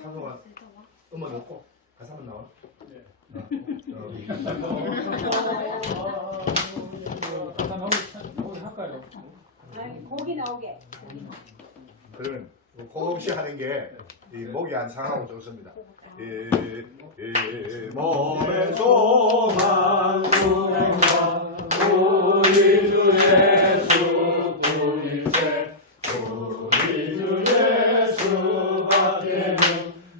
찬송아, 음악 넣고 가사 한번 나와. 고기 나오게. 그러면 고 없이 하는 게 이 목이 안 상하고 좋습니다. 몸의 소망 우리 주 예수 우리째 우리 주 예수밖에는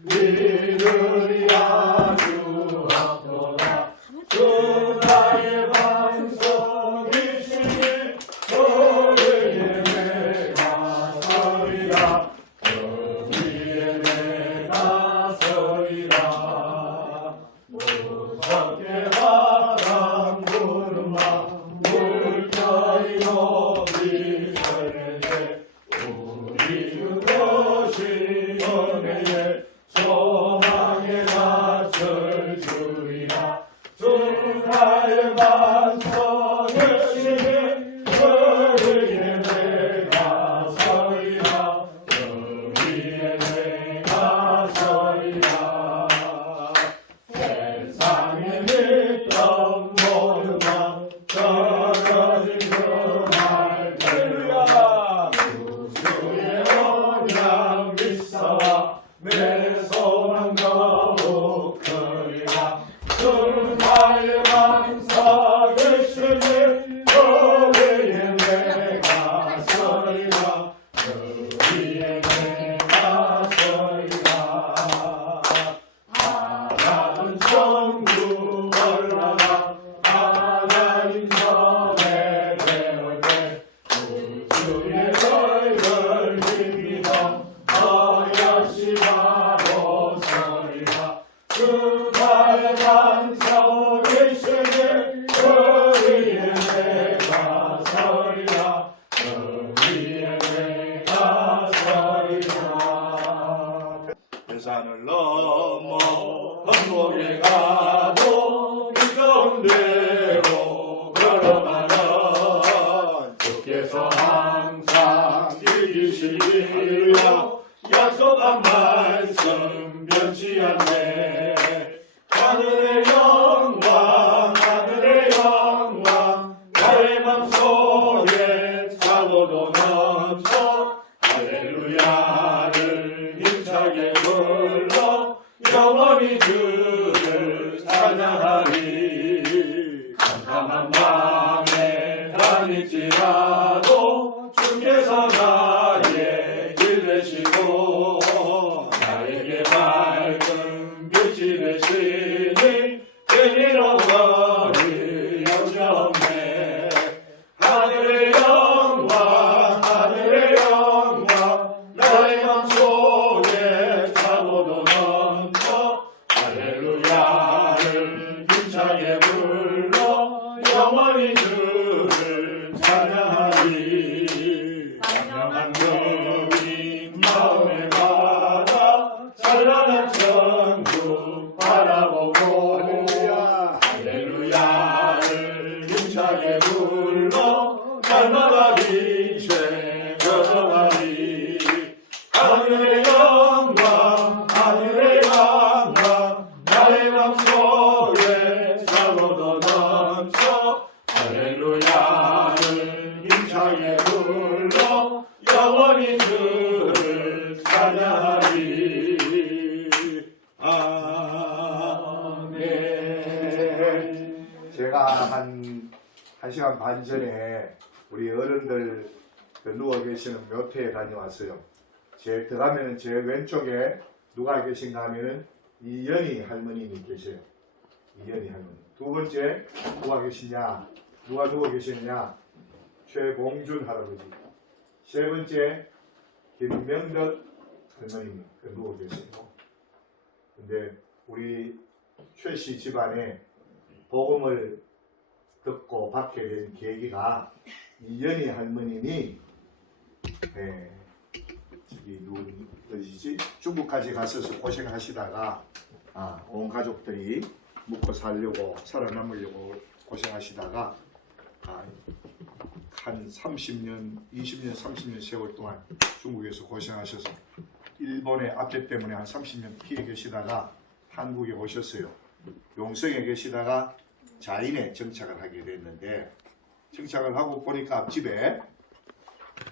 믿으리 아주 없도다. 주 나의 반석이시니 너의 내가 서리라. 여기에 내가 서리라. 무섭게 바람 구름아 물결이 높이 설레게 우리 주 오신 은혜에 소망의 낯을 주리라. 주 나의 반석이시니 그에게 내가 서리라. 여기에 내가 서리라. 세상에 있던 모든 맘 떨어진 그 말들이야. 주의 언약 믿사와 내 소망 더욱 크리라. 주 나의 반석이시니 거기에 내가 서리라. 여기에 내가 서리라. 하나는 천국 올라가 하나님 전에 배울 때 우주의 너희를 힘이던 너 역시 바로 서리라. 주 나의 반석이시니 거기에 내가 서리라. 거기에 내가 서리라. 산을 넘어 한국에 가도 이 가운데로 걸어가는 주께서 항상 이기시리라. 약속한 말씀 변치 않네. 하늘의 영광 하늘의 영광 나의 맘속에 사고도 넘쳐 할렐루야를 힘차게 불러 영원히 주를 찬양하리. 캄캄한 밤에 다닐지라도 주께서 나의 길 되시고 나에게 밝은 빛이 되시니 그리로 거리 영접네. 하늘의 영광 하늘의 영광 나의 맘속에 사고도 넘쳐 할렐루야를 힘차게 불러 영원히 주를 찬양하리. 찬양한 금이 마음에 받아 찬란한 천국 바라보고 할렐루야를 힘차게 불러 날마다 빛에 걸어가리. 하늘의 영광 하늘의 영광 나의 맘속에 사고도 넘쳐 할렐루야를 힘차게 불러 영원히 주를 찬양하리. 아멘. 제가 한 1시간 반 전에 우리 어른들 누워 계시는 묘터에 다녀왔어요. 제 들어가면 제 왼쪽에 누가 계신가 하면은 이연희 할머님이 계세요. 이연희 할머니. 두 번째 누가 계시냐? 누가 누워 계시느냐? 최봉준 할아버지. 세 번째 김명덕 할머님 누워 계시고. 근데 우리 최씨 집안에 복음을 듣고 받게 된 계기가 이연희 할머님이 저기 어디지? 중국까지 가셔서 고생하시다가 온 가족들이 먹고 살려고 살아남으려고 고생하시다가 한 30년, 20년, 30년 세월 동안 중국에서 고생하셔서 일본의 압제 때문에 한 30년 피해 계시다가 한국에 오셨어요. 용성에 계시다가 자인에 정착을 하게 됐는데 정착을 하고 보니까 앞집에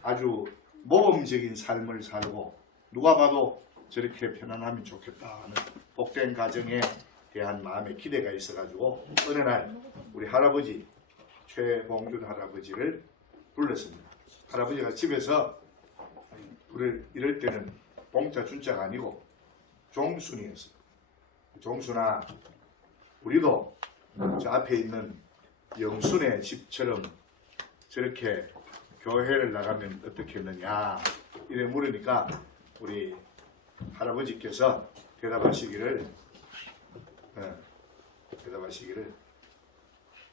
아주 모범적인 삶을 살고 누가 봐도 저렇게 편안하면 좋겠다 하는 복된 가정에 대한 마음의 기대가 있어가지고 어느 날 우리 할아버지 최봉준 할아버지를 불렀습니다. 할아버지가 집에서 우리 이럴 때는 봉자 준자가 아니고 종순이었어요. 종순아, 우리도 저 앞에 있는 영순의 집처럼 저렇게 교회를 나가면 어떻겠느냐 이래 물으니까 우리 할아버지께서 대답하시기를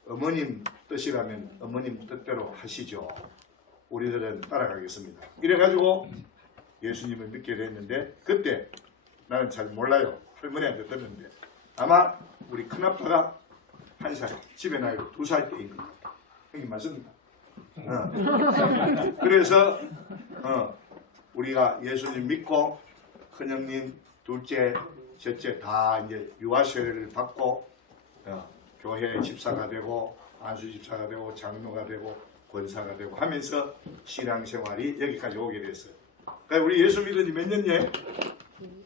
어머님 뜻이라면 어머님 뜻대로 하시죠. 우리들은 따라가겠습니다. 이래가지고 예수님을 믿게 됐는데 그때 나는 잘 몰라요. 할머니한테 듣는데 아마 우리 큰아빠가 1살, 집에 나이로 2살 때인 겁니다. 형님 맞습니까? 그래서 우리가 예수님 믿고 큰형님, 둘째, 셋째 다 이제 유아세례를 받고 교회 집사가 되고 안수 집사가 되고 장로가 되고 권사가 되고 하면서 신앙생활이 여기까지 오게 됐어요. 그러니까 우리 예수 믿은 지 몇 년이에요?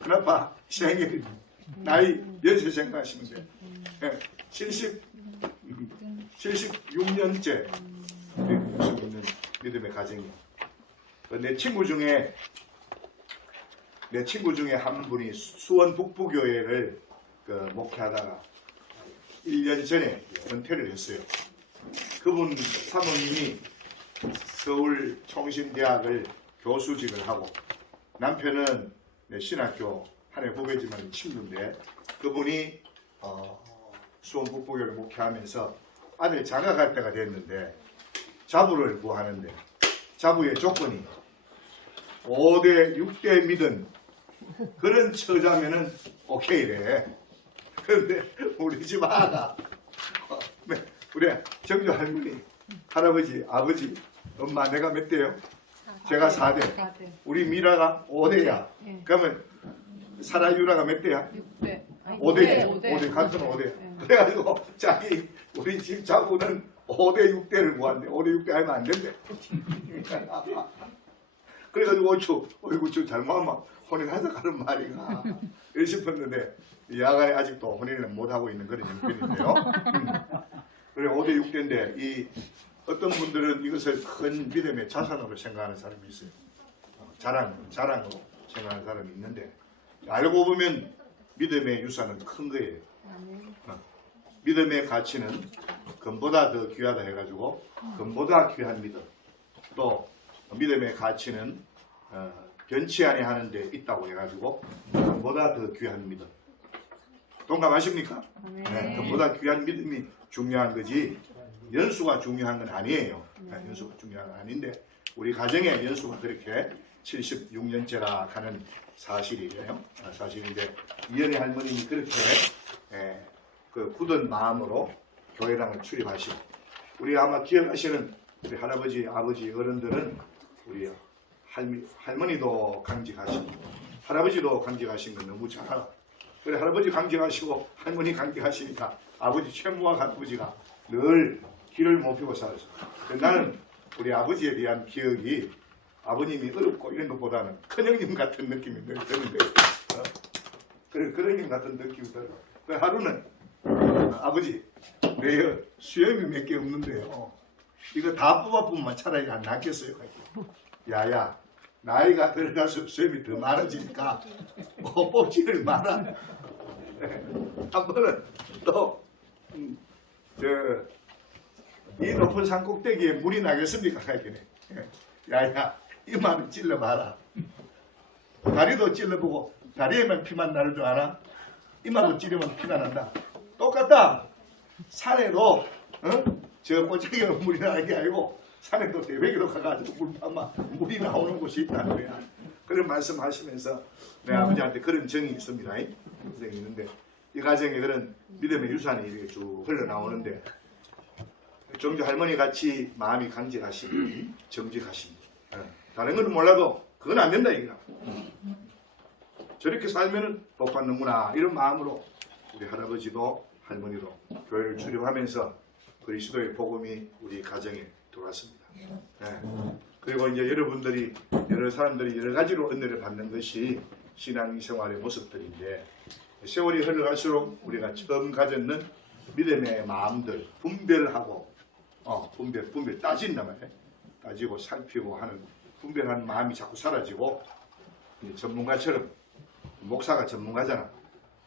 큰아빠 신앙이 나이 연세 생각하시면 돼요. 76년째 예수 믿는 믿음의 가정이에요. 내 친구 중에 한 분이 수원 북부교회를 목회하다가 1년 전에 은퇴를 했어요. 그분 사모님이 서울 총신대학을 교수직을 하고 남편은 신학교 한 해 후배지만 친구인데 그분이 수원 북부교회를 목회하면서 아들 장가갈 때가 됐는데 자부를 구하는데 자부의 조건이 5대 6대 믿은 그런 처자면은 오케이래. 그런데 우리 집 아가 우리 정조 할머니, 할아버지, 아버지, 엄마 내가 몇 대요? 제가 4대. 우리 미라가 5대야. 그러면 사라유라가 몇 대야? 6대. 5대 같은 5대. 그래가지고 자기 우리 집 자부는 5대 6대를 구한대. 5대 6대 하면 안 된대. 그래가지고 어이구 잘못하면 혼인하자 가는 말이가 이래 싶었는데 야간에 아직도 혼인을 못하고 있는 그런 형편인데요. 그래 5대 6대인데 이 어떤 분들은 이것을 큰 믿음의 자산으로 생각하는 사람이 있어요. 자랑으로 생각하는 사람이 있는데 알고 보면 믿음의 유산은 큰 거예요. 믿음의 가치는 금보다 더 귀하다 해가지고 금보다 귀한 믿음, 또 믿음의 가치는 변치 아니하는 데 있다고 해가지고 금보다 더 귀한 믿음. 동감하십니까? 네, 금보다 귀한 믿음이 중요한 거지 연수가 중요한 건 아니에요. 연수가 중요한 건 아닌데 우리 가정의 연수가 그렇게 76년째라 하는 사실이에요. 사실인데 이현희 할머님이 그렇게 그 굳은 마음으로 교회당을 출입하시고 우리 아마 기억하시는 우리 할아버지, 아버지 어른들은 우리 할머니도 강직하시고 할아버지도 강직하신 건 너무 잘 알아. 그래 할아버지 강직하시고 할머니 강직하시니까 아버지 최무학 할아버지가 늘 길을 못 펴고 살았어. 나는 우리 아버지에 대한 기억이 아버님이 어렵고 이런 것보다는 큰형님 같은 느낌이 늘 드는데 그래 큰형님 같은 느낌이 들어. 그 하루는 아버지 내 수염이 몇 개 없는데요. 이거 다 뽑아보면 차라리 안 낫겠어요. 야야 나이가 들어가서 수염이 더 많아지니까 뽑지를 마라. 한 번은 또 이 높은 산 꼭대기에 물이 나겠습니까? 야야 이마를 찔러봐라. 다리도 찔러보고 다리에만 피만 나를 줄 알아? 이마도 찌르면 피가 난다. 똑같다. 산에도 저 꼬챙이로 물이 나는 게 아니고 산에도 대백이로 가가지고 물 파면 물이 나오는 곳이 있다는 거야. 그런 말씀하시면서 내 아버지한테 그런 정이 있습니다. 정이 있는데 이 가정에 그런 믿음의 유산이 이렇게 쭉 흘러나오는데 정주 할머니 같이 마음이 강직하신 정직하신 다른 건 몰라도 그건 안 된다 이거라. 저렇게 살면은 복 받는구나 이런 마음으로 우리 할아버지도 할머니도 교회를 출입하면서 그리스도의 복음이 우리 가정에 들어왔습니다. 그리고 이제 여러분들이 여러 사람들이 여러 가지로 은혜를 받는 것이 신앙생활의 모습들인데 세월이 흘러갈수록 우리가 처음 가졌는 믿음의 마음들 분별하고 분별 따진단 말이에요. 따지고 살피고 하는 분별하는 마음이 자꾸 사라지고 이제 전문가처럼 목사가 전문가잖아.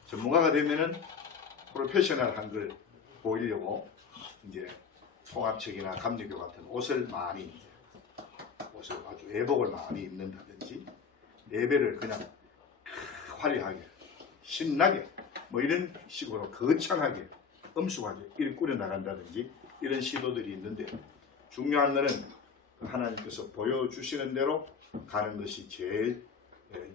전문가가 되면은 프로페셔널한 걸 보이려고 이제 통합책이나 감리교 같은 옷을 많이 옷을 아주 예복을 많이 입는다든지 예배를 그냥 화려하게 신나게 뭐 이런 식으로 거창하게 엄숙하게 이렇게 꾸려나간다든지 이런 시도들이 있는데 중요한 것은 하나님께서 보여주시는 대로 가는 것이 제일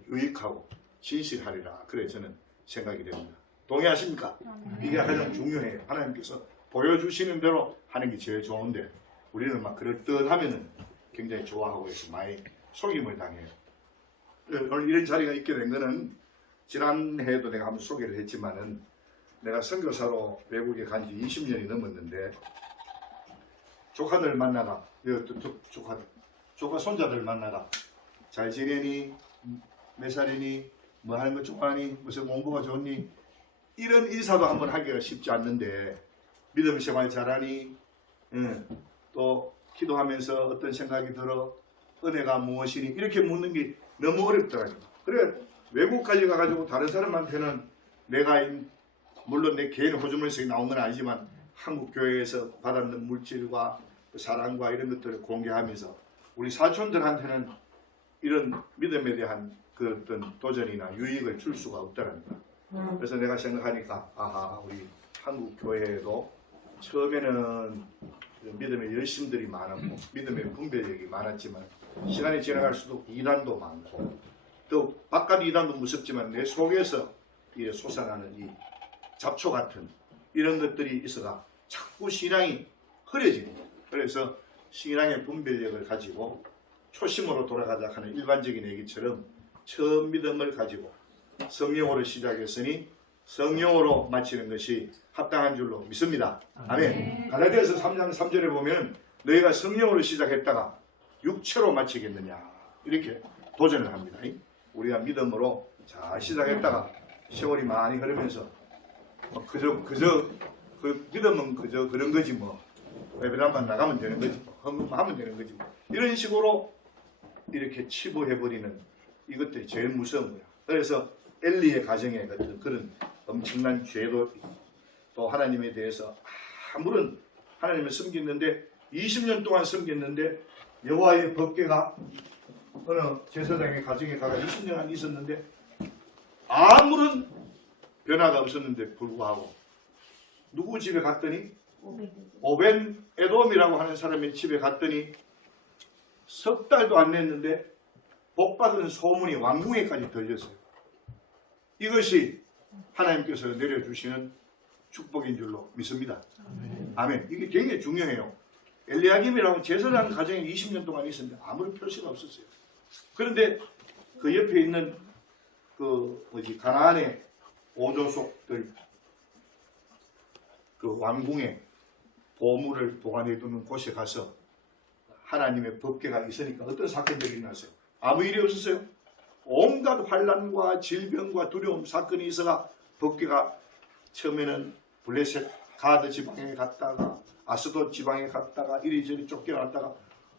유익하고 진실하리라. 그래 저는 생각이 됩니다. 동의하십니까? 이게 가장 중요해요. 하나님께서 보여주시는 대로 하는 게 제일 좋은데 우리는 막 그럴듯하면은 굉장히 좋아하고 해서 많이 속임을 당해요. 오늘 이런 자리가 있게 된 거는 지난해에도 내가 한번 소개를 했지만은 내가 선교사로 외국에 간 지 20년이 넘었는데 조카들 만나가 조카 손자들 만나가 잘 지내니 몇 살이니 뭐 하는 거 좋아하니 무슨 공부가 좋니 이런 인사도 한번 하기가 쉽지 않는데 믿음 생활 잘하니 또 기도하면서 어떤 생각이 들어 은혜가 무엇이니 이렇게 묻는 게 너무 어렵더라고요. 그래 외국까지 가가지고 다른 사람한테는 내가 물론 내 개인 호주머니에서 나온 건 아니지만 한국 교회에서 받았는 물질과 사랑과 이런 것들을 공개하면서 우리 사촌들한테는 이런 믿음에 대한 그 어떤 도전이나 유익을 줄 수가 없더랍니다. 그래서 내가 생각하니까 아하 우리 한국 교회에도 처음에는 믿음의 열심들이 많았고 믿음의 분별력이 많았지만 시간이 지나갈수록 이단도 많고 또 바깥 이단도 무섭지만 내 속에서 이 솟아나는 이 잡초 같은 이런 것들이 있어가 자꾸 신앙이 흐려지는 거예요. 그래서 신앙의 분별력을 가지고 초심으로 돌아가자 하는 일반적인 얘기처럼 처음 믿음을 가지고 성령으로 시작했으니 성령으로 마치는 것이 합당한 줄로 믿습니다. 아멘. 갈라디아서 3장 3절에 보면 너희가 성령으로 시작했다가 육체로 마치겠느냐 이렇게 도전을 합니다. 우리가 믿음으로 잘 시작했다가 세월이 많이 흐르면서 그저 그 믿음은 그저 그런 거지 뭐 예배당만 나가면 되는 거지 뭐 헌금하면 되는 거지 뭐 이런 식으로 이렇게 치부해버리는 이것들이 제일 무서운 거야. 그래서 엘리의 가정에 같은 그런 엄청난 죄도 또 하나님에 대해서 아무런 하나님을 섬겼는데 20년 동안 섬겼는데 여호와의 법궤가 어느 제사장의 가정에 가가 20년 있었는데 아무런 변화가 없었는데 불구하고 누구 집에 갔더니 오벤 에돔이라고 하는 사람의 집에 갔더니 석 달도 안 됐는데 복받은 소문이 왕궁에까지 들렸어요. 이것이 하나님께서 내려주시는 축복인 줄로 믿습니다. 아멘. 이게 굉장히 중요해요. 엘리야김이라고 제사장 가정에 20년 동안 있었는데 아무런 표시가 없었어요. 그런데 그 옆에 있는 가나안의 오조속들 그 왕궁에 보물을 보관해 두는 곳에 가서 하나님의 법궤가 있으니까 어떤 사건들이 일어났어요. 아무 일이 없었어요. 온갖 환난과 질병과 두려움 사건이 있어가 법궤가 처음에는 블레셋 가드 지방에 갔다가 아스돗 지방에 갔다가 이리저리 쫓겨났다가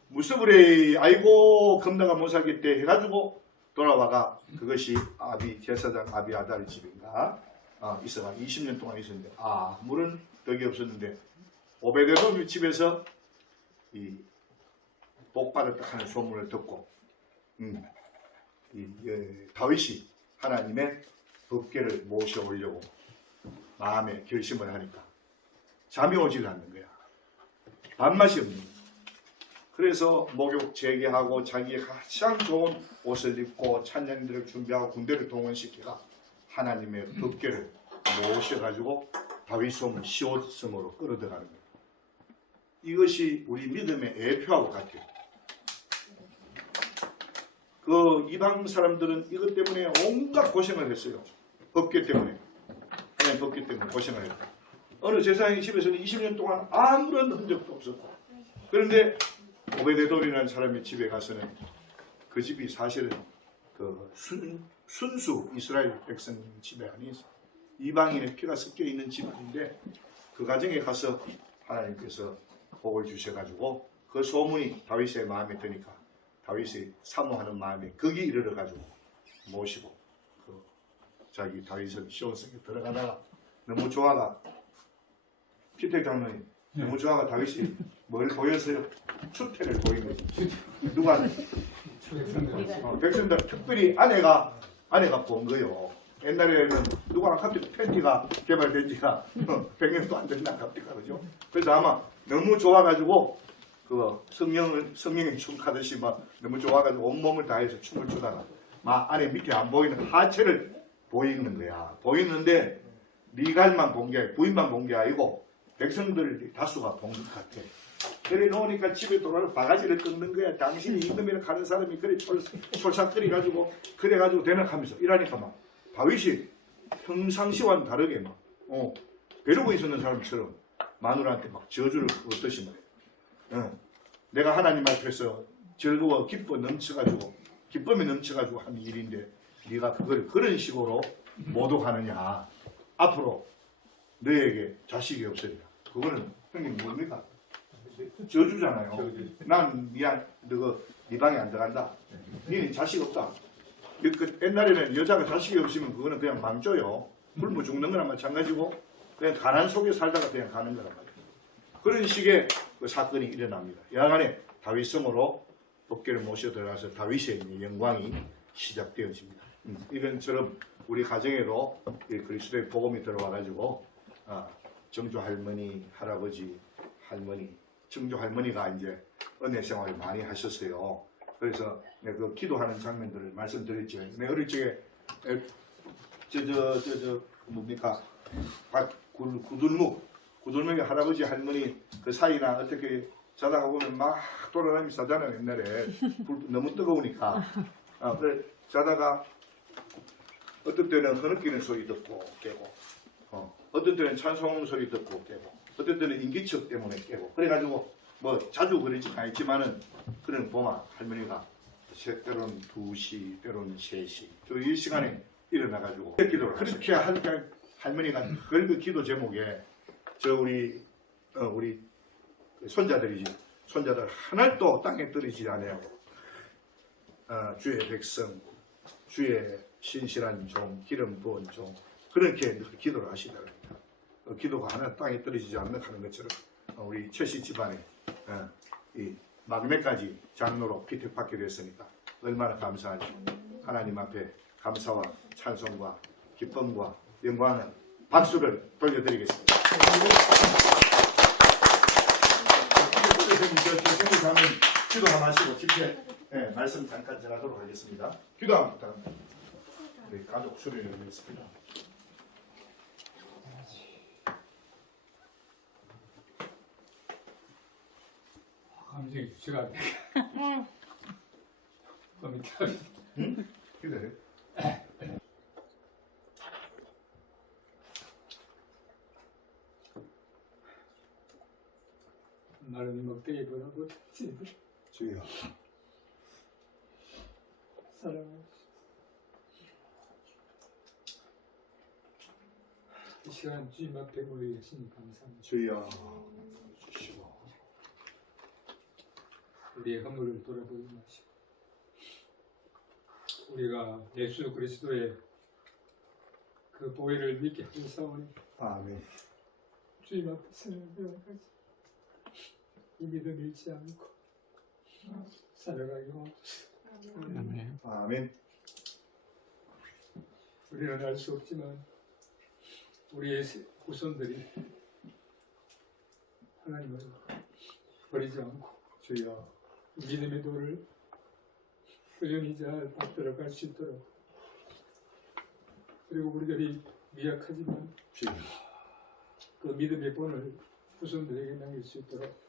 무서브레 아이고 겁나가 못 살겠대 해가지고 돌아와가 그것이 제사장 아비아달 집인가 있어가 20년 동안 있었는데 아무런 덕이 없었는데 오베데돔 집에서 이 복받았다 하는 소문을 듣고 다윗이 하나님의 법궤를 모셔오려고 마음에 결심을 하니까 잠이 오질 않는 거야. 밥맛이 없는 거야. 그래서 목욕 재개하고 자기의 가장 좋은 옷을 입고 찬양들을 준비하고 군대를 동원시켜가 하나님의 법궤를 모셔가지고 다윗 소문 시옷성으로 끌어들어가는 거예요. 이것이 우리 믿음의 애표하고 같아요. 그 이방 사람들은 이것 때문에 온갖 고생을 했어요. 법궤 때문에. 하나님 법궤 때문에 고생을 했다. 어느 제사장의 집에서는 20년 동안 아무런 흔적도 없었고, 그런데 오베데돔이라는 사람의 집에 가서는 그 집이 사실은 그 순수 이스라엘 백성 집이 아니었어요. 이방인의 피가 섞여 있는 집안인데 그 가정에 가서 하나님께서 복을 주셔가지고 그 소문이 다윗의 마음에 드니까 다윗이 사모하는 마음에 거기 이르러가지고 모시고 그 자기 다윗은 시온성에 들어가다가 너무 좋아가 피텍 장로님 너무 좋아가 다윗이 뭘 보였어요? 추태를 보인 거지. 누가? 백성들 특별히 아내가 본 거요. 옛날에는 누구나 갑자기 팬티가 개발된 지가 100년도 안 된다 갑자기 그러죠. 그래서 아마 너무 좋아가지고 그 성령이 춤하듯이 막 너무 좋아가지고 온몸을 다해서 춤을 추다가 막 안에 밑에 안 보이는 하체를 보이는 거야. 보이는데 미갈만 본 게 아니고 부인만 본 게 아니고 백성들 다수가 본 것 같아. 그래 놓으니까 집에 돌아가 바가지를 뜯는 거야. 당신이 임금이라 가는 사람이 그래 촐싹거리가지고 그래가지고 대낮하면서 이러니까 막 다윗이 평상시와는 다르게 막 배르고 있었는 사람처럼 마누라한테 막 저주를 얻듯이 말이야. 내가 하나님 앞에서 즐거워 기쁨이 넘쳐가지고 한 일인데 네가 그걸 그런 식으로 모독하느냐. 앞으로 너에게 자식이 없으리라. 그거는 형님 뭡니까? 저주잖아요. 난 미안, 너가 네 방에 안 들어간다. 너는 자식 없다. 그 옛날에는 여자가 자식이 없으면 그거는 그냥 망줘요. 굶어 죽는 거나 마찬가지고 그냥 가난 속에 살다가 그냥 가는 거란 말이에요. 그런 식의 그 사건이 일어납니다. 야간에 다윗성으로 법궤를 모셔 들어가서 다윗의 영광이 시작되어집니다. 이런처럼 우리 가정에도 그리스도의 복음이 들어와가지고 정조 할머니, 할아버지, 할머니, 정조 할머니가 이제 은혜 생활을 많이 하셨어요. 그래서 내가 그 기도하는 장면들을 말씀드렸죠. 내 어릴 적에 뭡니까 구들목의 할아버지 할머니 그 사이나 어떻게 자다가 보면 막 돌아다니면서 자잖아요. 옛날에 너무 뜨거우니까. 그래 자다가 어떤 때는 흐느끼는 소리 듣고 깨고, 어떤 때는 찬송 소리 듣고 깨고, 어떤 때는 인기척 때문에 깨고. 그래가지고 뭐 자주 그러지는 않지만은 그런 보면 할머니가 때로는 2시, 때로는 3시, 이 시간에 일어나가지고 기도를 그렇게 하니까 할머니가 그 기도 제목에 우리 손자들 하나도 땅에 떨어지지 않으려고 주의 백성, 주의 신실한 종, 기름 부은 종 그렇게 기도를 하시더랍니다. 기도가 하나 땅에 떨어지지 않는 하는 것처럼 우리 최씨 집안에 이 막내까지 장로로 피택받게 됐으니까 얼마나 감사하죠. 하나님 앞에 감사와 찬송과 기쁨과 영광을 박수를 돌려드리겠습니다. 기도가 마시고 집회 말씀 잠깐 전하도록 하겠습니다. 기도 한번 부탁합니다. 우리 가족 수련을 위해서입니다. 감정이 주체가 안 돼. 응? 기도해. 나는 먹대기보다 못했지. 주여. 사랑하시오. 이 시간 주님 앞에 모여 계시니 감사합니다. 주여 주시고 우리의 허물을 돌아보지 마시고 우리가 예수 그리스도의 그 보혈을 믿게 하사오니 아멘. 주님 앞에 서는 데까지 이 믿음 잃지 않고 살아가게 하옵소서. 아멘. 우리는 알 수 없지만 우리의 후손들이 하나님을 버리지 않고 주여. 믿음의 도를 꾸준히 잘 받들어갈 수 있도록 그리고 우리들이 미약하지만 주여. 그 믿음의 본을 후손들에게 남길 수 있도록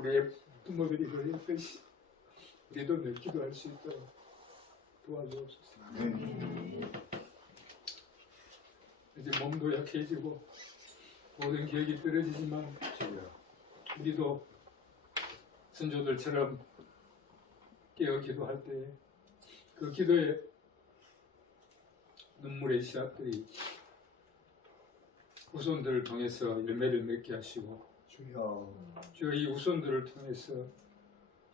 우리의 부모들이 그랬듯이 우리도 늘 기도할 수 있도록 도와주옵소서. 이제 몸도 약해지고 모든 기억이 떨어지지만 우리도 선조들처럼 깨어 기도할 때 그 기도의 눈물의 씨앗들이 후손들을 통해서 열매를 맺게 하시고 주여. 주여 이 후손들을 통해서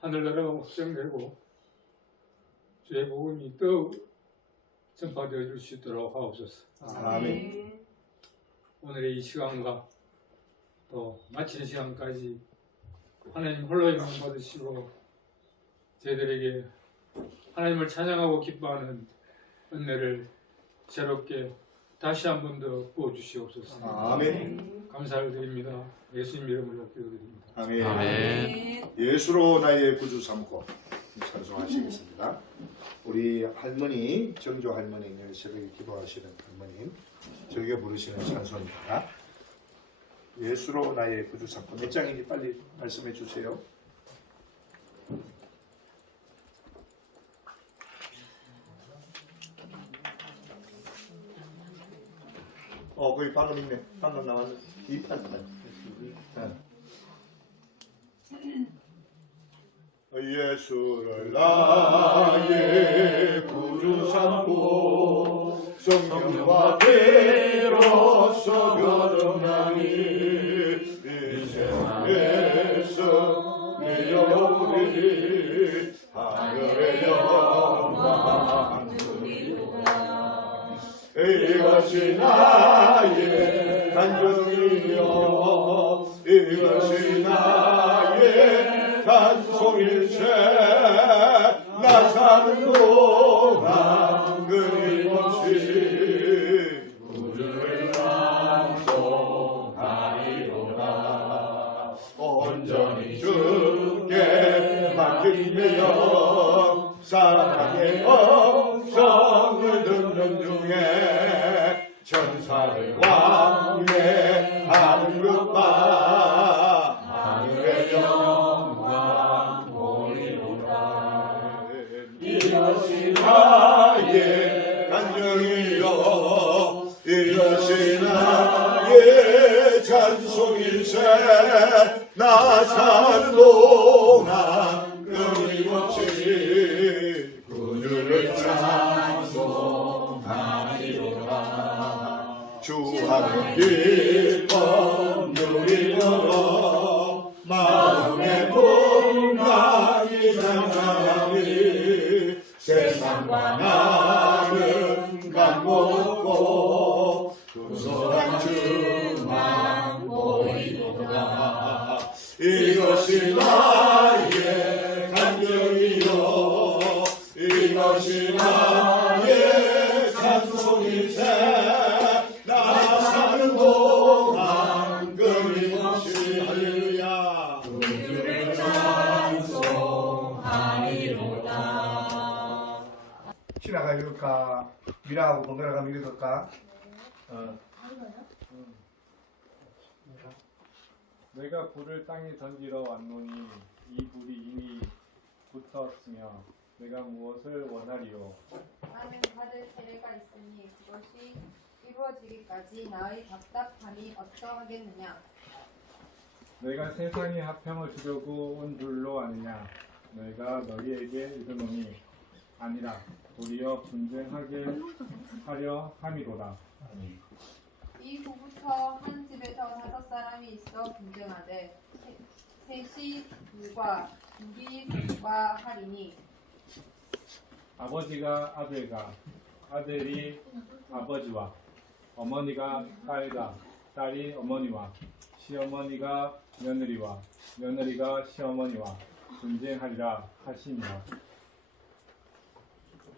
하늘나라가 확장되고 주의 복음이 더욱 전파되어 줄 수 있도록 하옵소서. 아멘. 오늘의 이 시간과 또 마치는 시간까지 하나님 홀로 영광 받으시고 저희들에게 하나님을 찬양하고 기뻐하는 은혜를 새롭게 다시 한 번 더 부어주시옵소서. 아멘. 감사를 드립니다. 예수님 이름으로 기도드립니다. 아멘. 아멘. 예수로 나의 구주 삼고 찬송하시겠습니다. 우리 할머니, 정조 할머니, 내일 새벽에 기도하시는 할머님, 저희가 부르시는 찬송입니다. 예수로 나의 구주 삼고. 몇 장인지 빨리 말씀해 주세요. 거기 방금 있네. 방금 나왔는 2편. 예수를 나의 구주 삼고 성령과 피로써 거듭나니 이 세상에서 내려오리 하늘의 영광 누리라. 이것이 나의 간증이요 이것이 나의 단송일체 나 사는 동안 끊임없이 구주를 찬송하리로다. 온전히 주께 맡기며 사랑의 음성을 듣는 중에 천사를 왕래하는 것봐 하늘의 영광 보리로다. 이것이 나의 간증이요 이것이 나의 찬송일세 나 사는 동안 끊임없이 구주를 찬송하리로다. 주하는 기쁨 누리므로 마음의 풍랑이 장하니 세상과 나는 감없고 구속한 주만 보이도다. 이것이 나의 간증이요 이것이 나의 찬송일세 나 사는 동안 끊임없이 할렐루야 구주를 찬송하리로다. 신아가 읽을까 미라하고 번갈아가 읽을까? 내가 불을 땅에 던지러 왔노니 이 불이 이미 붙었으며 내가 무엇을 원하리요. 나는 받을 세례가 있으니 그것이 이루어지기까지 나의 답답함이 어떠하겠느냐. 내가 세상에 화평을 주려고 온 줄로 아느냐. 내가 너희에게 이르노니 아니라 도리어 분쟁하게 하려 함이로다. 이 후부터 한 집에서 5사람이 있어 분쟁하되 셋이 둘과 둘이 셋과 하리니 아버지가 아들과 아들이 아버지와 어머니가 딸과 딸이 어머니와 시어머니가 며느리와 며느리가 시어머니와 분쟁하리라 하시니라.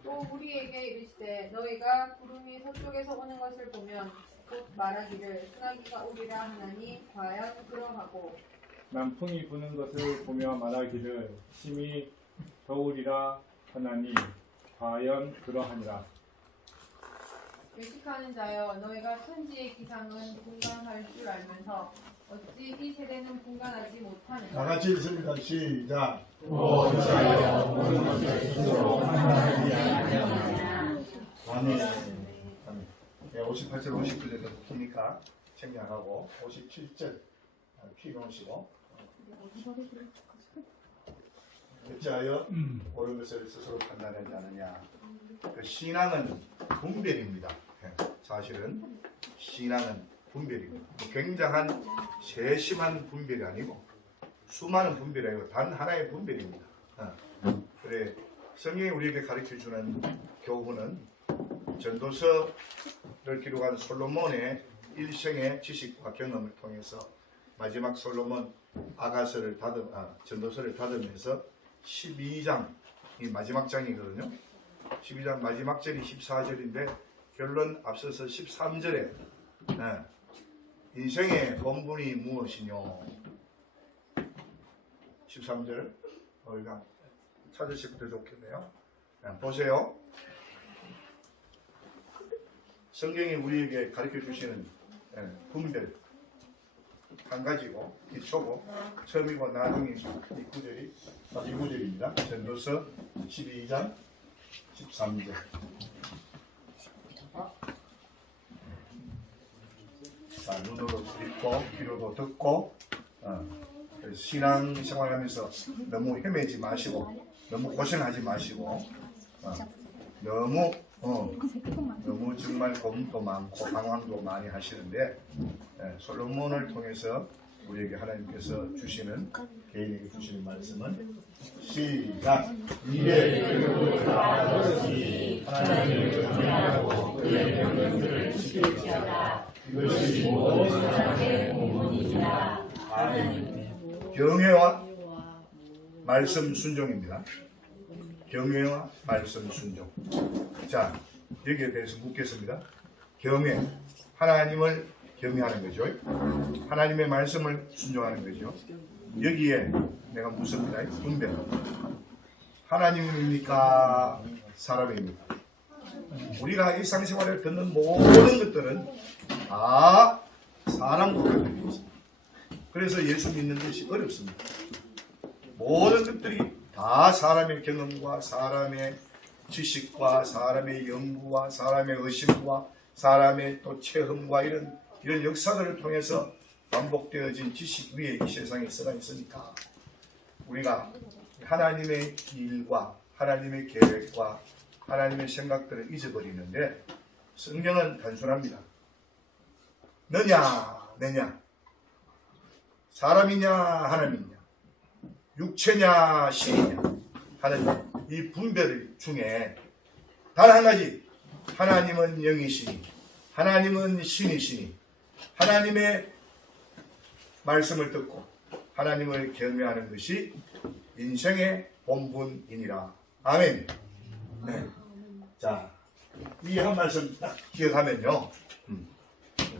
또 우리에게 이르시되 너희가 구름이 서쪽에서 오는 것을 보면 곧 말하기를 소나기가 오리라 하나니 과연 그러하고 남풍이 부는 것을 보며 말하기를 심히 겨울이라 하나니 과연 그러하니라. 외식하는 자여 너희가 천지의 기상은 분간할 줄 알면서 어찌 이 세대는 분간하지 다 못하는가. 같이 읽습니다. 시작. 아멘. 네, 58절, 59절도 깁니까? 챙겨하고 57절 키 놓으시고 어찌하여 옳은 것을 스스로 판단하지 않느냐. 그 신앙은 분별입니다. 사실은 신앙은 분별입니다. 굉장한 세심한 분별이 아니고 수많은 분별이 아니고 단 하나의 분별입니다. 그래 성경이 우리에게 가르쳐주는 교훈은 전도서를 기록한 솔로몬의 일생의 지식과 경험을 통해서 마지막 솔로몬 전도서를 다듬으면서 12장이 마지막 장이거든요. 12장 마지막 절이 14절인데 결론 앞서서 13절에 인생의 본분이 무엇이뇨. 13절 우리가 찾으시면 더 좋겠네요. 보세요. 성경이 우리에게 가르쳐 주시는 분별 한 가지고 기초고 처음이고 나중에 이 구절이 바로 이 구절입니다. 전도서 12장 13절. 자, 눈으로 읽고 귀로도 듣고 신앙생활하면서 너무 헤매지 마시고 너무 고생하지 마시고 너무 정말 고민도 많고 방황도 많이 하시는데 솔로몬을 통해서 우리에게 하나님께서 주시는 개인에게 주시는 말씀은 시작. 이에 하나님을 경외하고 그의 명령들을 지킬지어다. 이것이 모든 사람의 본분이니라. 아멘. 경외와 말씀 순종입니다. 경외와 말씀 순종. 자, 여기에 대해서 묻겠습니다. 경외, 하나님을 경외하는 거죠. 하나님의 말씀을 순종하는 거죠. 여기에 내가 묻습니다. 분별. 하나님입니까? 사람입니까? 우리가 일상생활에 듣는 모든 것들은 다 사람과 관련이 있습니다. 그래서 예수 믿는 것이 어렵습니다. 모든 것들이 다 사람의 경험과 사람의 지식과 사람의 연구와 사람의 의심과 사람의 또 체험과 이런 역사들을 통해서 반복되어진 지식 위에 이 세상에 살아 있으니까 우리가 하나님의 일과 하나님의 계획과 하나님의 생각들을 잊어버리는데 성경은 단순합니다. 너냐 내냐, 사람이냐 하나님이냐, 육체냐 신이냐 하는 이 분별 중에 단 한 가지, 하나님은 영이시니 하나님은 신이시니 하나님의 말씀을 듣고 하나님을 경외하는 것이 인생의 본분이니라. 아멘. 네. 자, 이 한 말씀 딱 기억하면요,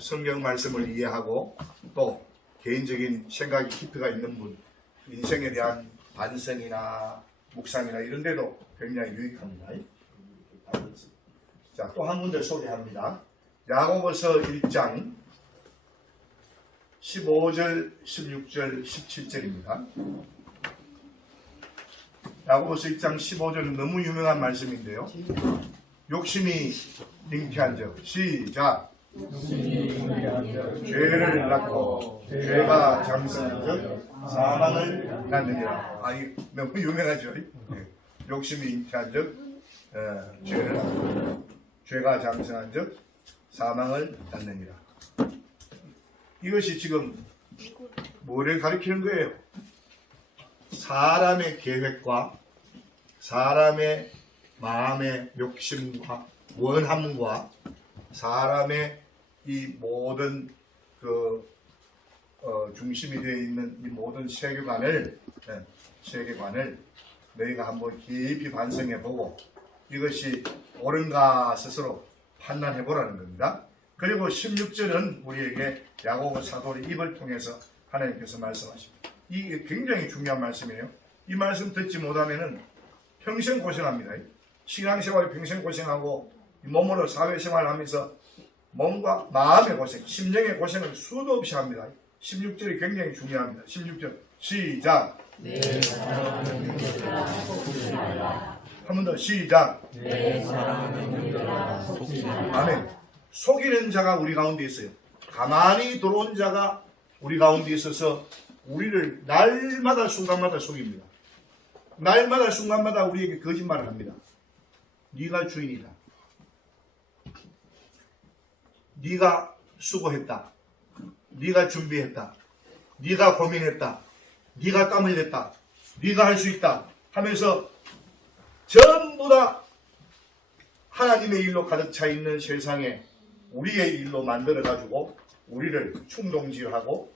성경 말씀을 이해하고 또 개인적인 생각이 깊이가 있는 분, 인생에 대한 반성이나 묵상이나 이런 데도 굉장히 유익합니다. 자, 또 한 군데 소개합니다. 야고보서 1장 15절, 16절, 17절입니다. 야고보서 1장 15절은 너무 유명한 말씀인데요. 욕심이 잉태한 적, 시작. 죄를 낳고 죄가 장성한 적 사망을 낳느니라. 이 너무 유명하죠. 욕심이 잉태한 적 죄를 낳고 죄가 장성한 적 사망을 낳느니라. 이것이 지금 뭐를 가리키는 거예요? 사람의 계획과 사람의 마음의 욕심과 원함과 사람의 이 모든 중심이 되어 있는 이 모든 세계관을 너희가 한번 깊이 반성해보고 이것이 옳은가 스스로 판단해보라는 겁니다. 그리고 16절은 우리에게 야고보 사도의 입을 통해서 하나님께서 말씀하십니다. 이게 굉장히 중요한 말씀이에요. 이 말씀 듣지 못하면은 평생 고생합니다. 신앙생활에 평생 고생하고 몸으로 사회생활을 하면서 몸과 마음의 고생, 심령의 고생을 수도 없이 합니다. 16절이 굉장히 중요합니다. 16절 시작. 내 사랑하는 형제들아 속지 말라. 한 번 더 시작. 내 사랑하는 형제들아 속지 말라. 아멘. 속이는 자가 우리 가운데 있어요. 가만히 들어온 자가 우리 가운데 있어서 우리를 날마다 순간마다 속입니다. 날마다 순간마다 우리에게 거짓말을 합니다. 네가 주인이다. 네가 수고했다. 네가 준비했다. 네가 고민했다. 네가 땀 흘렸다. 네가 할 수 있다 하면서 전부 다 하나님의 일로 가득 차 있는 세상에 우리의 일로 만들어가지고 우리를 충동지어하고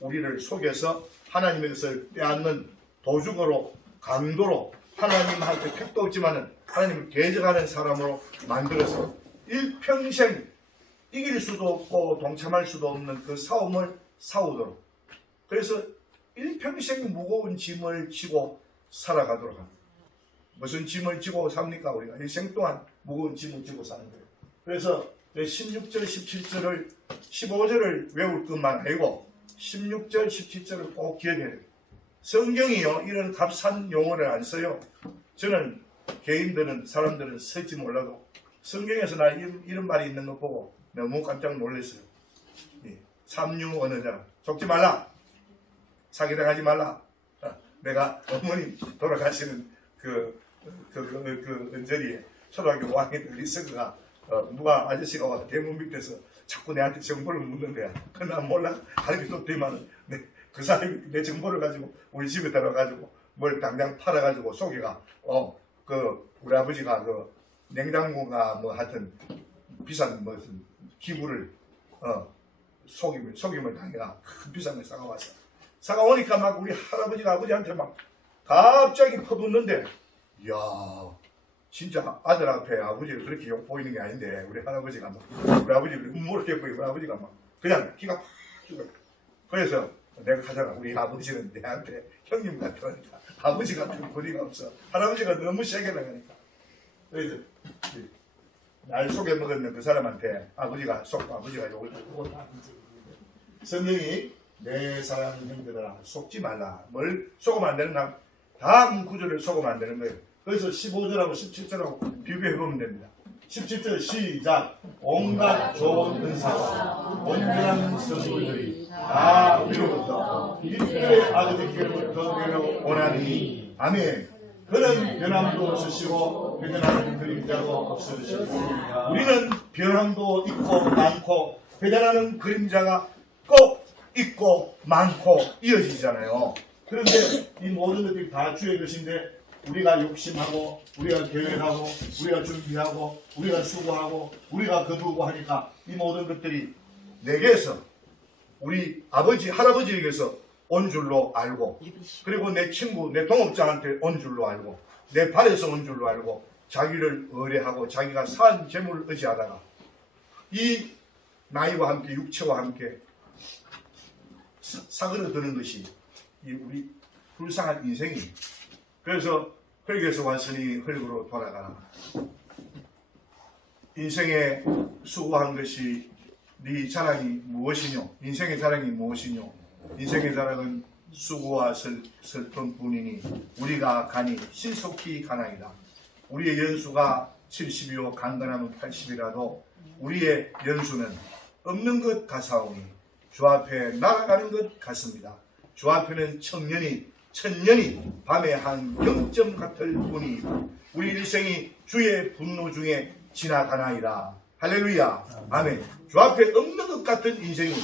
우리를 속여서 하나님의 것을 빼앗는 도죽으로 강도로 하나님한테 택도 없지만은 하나님을 대적하는 사람으로 만들어서 일평생 이길 수도 없고 동참할 수도 없는 그 싸움을 싸우도록, 그래서 일평생 무거운 짐을 지고 살아가도록 합니다. 무슨 짐을 지고 삽니까? 우리가 일생 동안 무거운 짐을 지고 사는 거예요. 그래서 16절, 17절을 15절을 외울 것만 아니고 16절, 17절을 꼭 기억해야 돼요. 성경이요 이런 값싼 용어를 안 써요. 저는 개인들은 사람들은 쓸지 몰라도 성경에서 나 이런 말이 있는 거 보고 너무 깜짝 놀랐어요. 삼류 언어잖아. 속지 말라. 사기당하지 말라. 내가 어머님 돌아가시는 그 언저리에 초등학교 5학년 리서가 누가 아저씨가 와서 대문 밑에서 자꾸 내한테 정보를 묻는 거야. 난 몰라. 가르쳐도 되면 그 사람이 내 정보를 가지고 우리 집에 들어가지고 뭘 당장 팔아가지고 속이가 우리 아버지가 그 냉장고가 뭐 하여튼 비싼 무슨 기구를 속임을 당해가 큰 비싼 걸 사가왔어. 사가오니까 막 우리 할아버지가 아버지한테 막 갑자기 퍼붓는데, 이야 진짜 아들 앞에 아버지를 그렇게 욕 보이는 게 아닌데 우리 할아버지가 막 우리 아버지를 음모를 보이고 우리 아버지가 막 그냥 기가 팍 죽어요. 그래서 내가 가잖아. 우리 아버지는 내한테 형님 같으니까 아버지 같은 거리가 없어. 할아버지가 너무 세게 나가니까. 그래서 날 속여 먹었는 그 사람한테 아버지가 욕을 듣고 성령이 내 사랑하는 형제들아 속지 말라. 뭘 속으면 안 되는 다음 구절을 속으면 안 되는 거예요. 그래서 15절하고 17절하고 비교해보면 됩니다. 17절 시작. 온갖 좋은 은사와 온전한 선물들이 다 위로부터 빛의 아버지께로부터 내려오나니 아멘. 그는 변함도 없으시고 회전하는 그림자도 없으시고, 우리는 변함도 있고 많고 회전하는 그림자가 꼭 있고 많고 이어지잖아요. 그런데 이 모든 것들이 다 주의 것인데 우리가 욕심하고 우리가 계획하고 우리가 준비하고 우리가 수고하고 우리가 거두고 하니까 이 모든 것들이 내게서 우리 아버지 할아버지에게서 온 줄로 알고, 그리고 내 친구 내 동업자한테 온 줄로 알고, 내 발에서 온 줄로 알고 자기를 의뢰하고 자기가 산 재물을 의지하다가 이 나이와 함께 육체와 함께 사그러드는 것이 이 우리 불쌍한 인생이. 그래서 흙에서 왔으니 흙으로 돌아가라. 인생에 수고한 것이 네 자랑이 무엇이뇨? 인생의 자랑이 무엇이뇨? 인생의 자랑은 수고와 슬픔뿐이니 우리가 가니 신속히 가나이다. 우리의 연수가 70이요 강건하면 80이라도 우리의 연수는 없는 것 같사오니 주 앞에 나아가는 것 같습니다. 주 앞에는 천년이 밤의 한 경점 같을 뿐이다. 우리 일생이 주의 분노 중에 지나가나이다. 할렐루야. 아멘. 주 앞에 없는 것 같은 인생이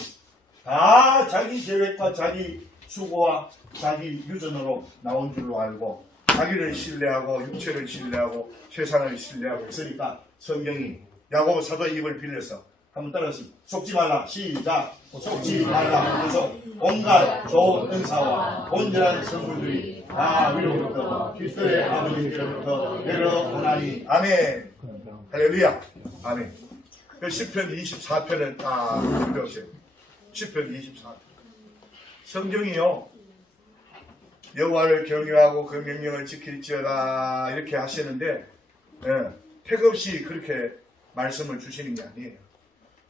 다 자기 계획과 자기 수고와 자기 유전으로 나온 줄로 알고 자기를 신뢰하고 육체를 신뢰하고 세상을 신뢰하고 있으니까 성경이 야고보 사도의 입을 빌려서 한번 따라서 속지 말라. 시작. 속지 말라. 그래서 온갖 좋은 은사와 온전한 선물들이 다 위로부터 빛의 아버지께로부터 내려오나니 아멘. 할렐루야. 아멘. 그 시편 24편을 다 배우세요. 시편 24편. 성경이요 여호와를 경외하고 그 명령을 지킬지어다 이렇게 하시는데 택없이 그렇게 말씀을 주시는 게 아니에요.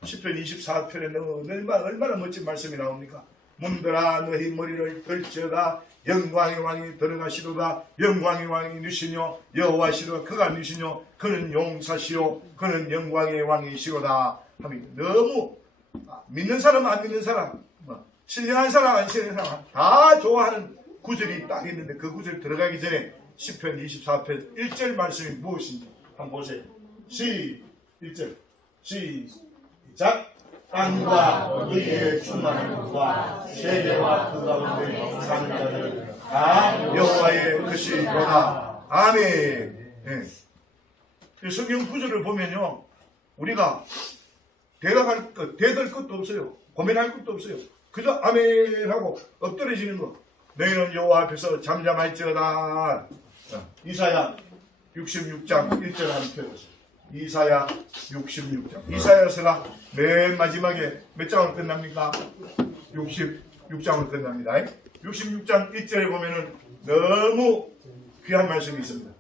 10편 24편에 얼마나 멋진 말씀이 나옵니까? 문들아 너희 머리를 들쳐다 영광의 왕이 들어가시도다. 영광의 왕이 누시뇨 여호와시로 그가 누시뇨 그는 용사시요 그는 영광의 왕이시로다 하면 너무 믿는 사람 안 믿는 사람 신령한 사람 안 신령한 사람 다 좋아하는 구절이 딱 있는데 그 구절 들어가기 전에 10편 24편 1절 말씀이 무엇인지 한번 보세요. 1절 시작. 땅과 그의 충만한 것과 세계와 그 가운데 사는 자들 다 여호와의 것이로다. 아멘. 네. 성경 구절을 보면요, 우리가 대들 것도 없어요. 고민할 것도 없어요. 그저 아멘하고 엎드려지는 것. 너희는 여호와 앞에서 잠잠할지어다. 이사야 66장 1절 한번 펴보세요. 이사야 66장. 이사야서가 맨 마지막에 몇 장으로 끝납니까? 66장으로 끝납니다. 66장 1절에 보면은 너무 귀한 말씀이 있습니다.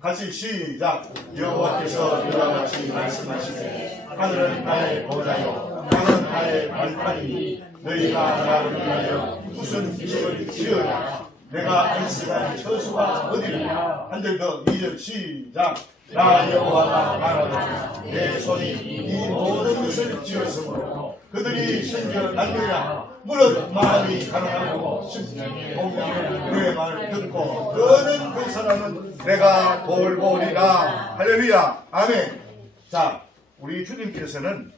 같이 시작. 여호와께서 이와 같이 말씀하시되 하늘은 나의 보좌요 땅은 나의 발판이니 너희가 나를 위하여 무슨 집을 지어야 내가 안식한 처소가 어디냐. 한 절 더 2절 시작. 나 여호와가 말하노라 내 손이 이 모든 것을 지었으므로 그들이 생겨났느냐. 무릇 마음이 가난하고 심령이 공명을 그의 말을 듣고 너는 그 사람은 내가 돌보리라. 할렐루야. 아멘. 자, 우리 주님께서는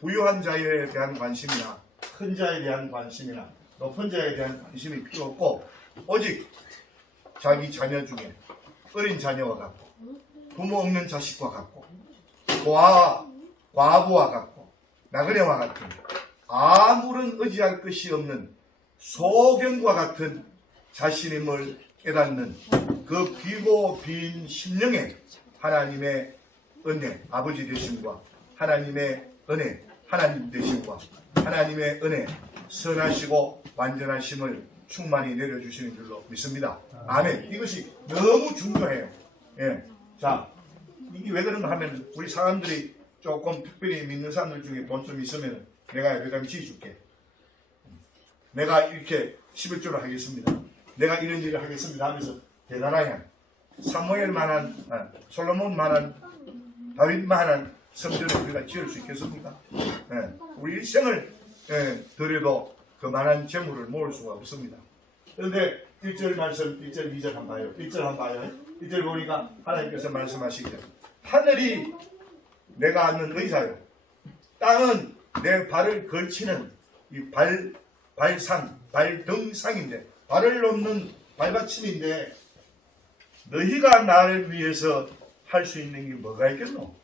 부유한 자에 대한 관심이나 큰 자에 대한 관심이나 높은 자에 대한 관심이 필요 없고 오직 자기 자녀 중에 어린 자녀와 같고 부모 없는 자식과 같고 과부와 같고 나그네와 같은 아무런 의지할 것이 없는 소경과 같은 자신임을 깨닫는 그 비고 빈 심령에 하나님의 은혜, 아버지 되심과 하나님의 은혜, 하나님 되심과 하나님의 은혜, 선하시고 완전하심을 충만히 내려주시는 줄로 믿습니다. 아멘. 이것이 너무 중요해요. 예. 자, 이게 왜 그런가 하면 우리 사람들이 조금 특별히 믿는 사람들 중에 돈 좀 있으면 내가 배당 지어줄게. 내가 이렇게 11조를 하겠습니다. 내가 이런 일을 하겠습니다 하면서 대단하야. 사무엘만한, 솔로몬만한, 다윗만한 성전을 우리가 지을 수 있겠습니까? 예. 우리 일생을 드려도 그만한 재물을 모을 수가 없습니다. 그런데 1절 말씀, 1절, 2절 한번 봐요. 1절 한번 봐요. 1절 보니까 하나님께서 말씀하시기를 하늘이 내가 앉는 의자요 땅은 내 발을 걸치는 이 발상, 발등상인데 발을 놓는 발받침인데 너희가 나를 위해서 할 수 있는 게 뭐가 있겠노?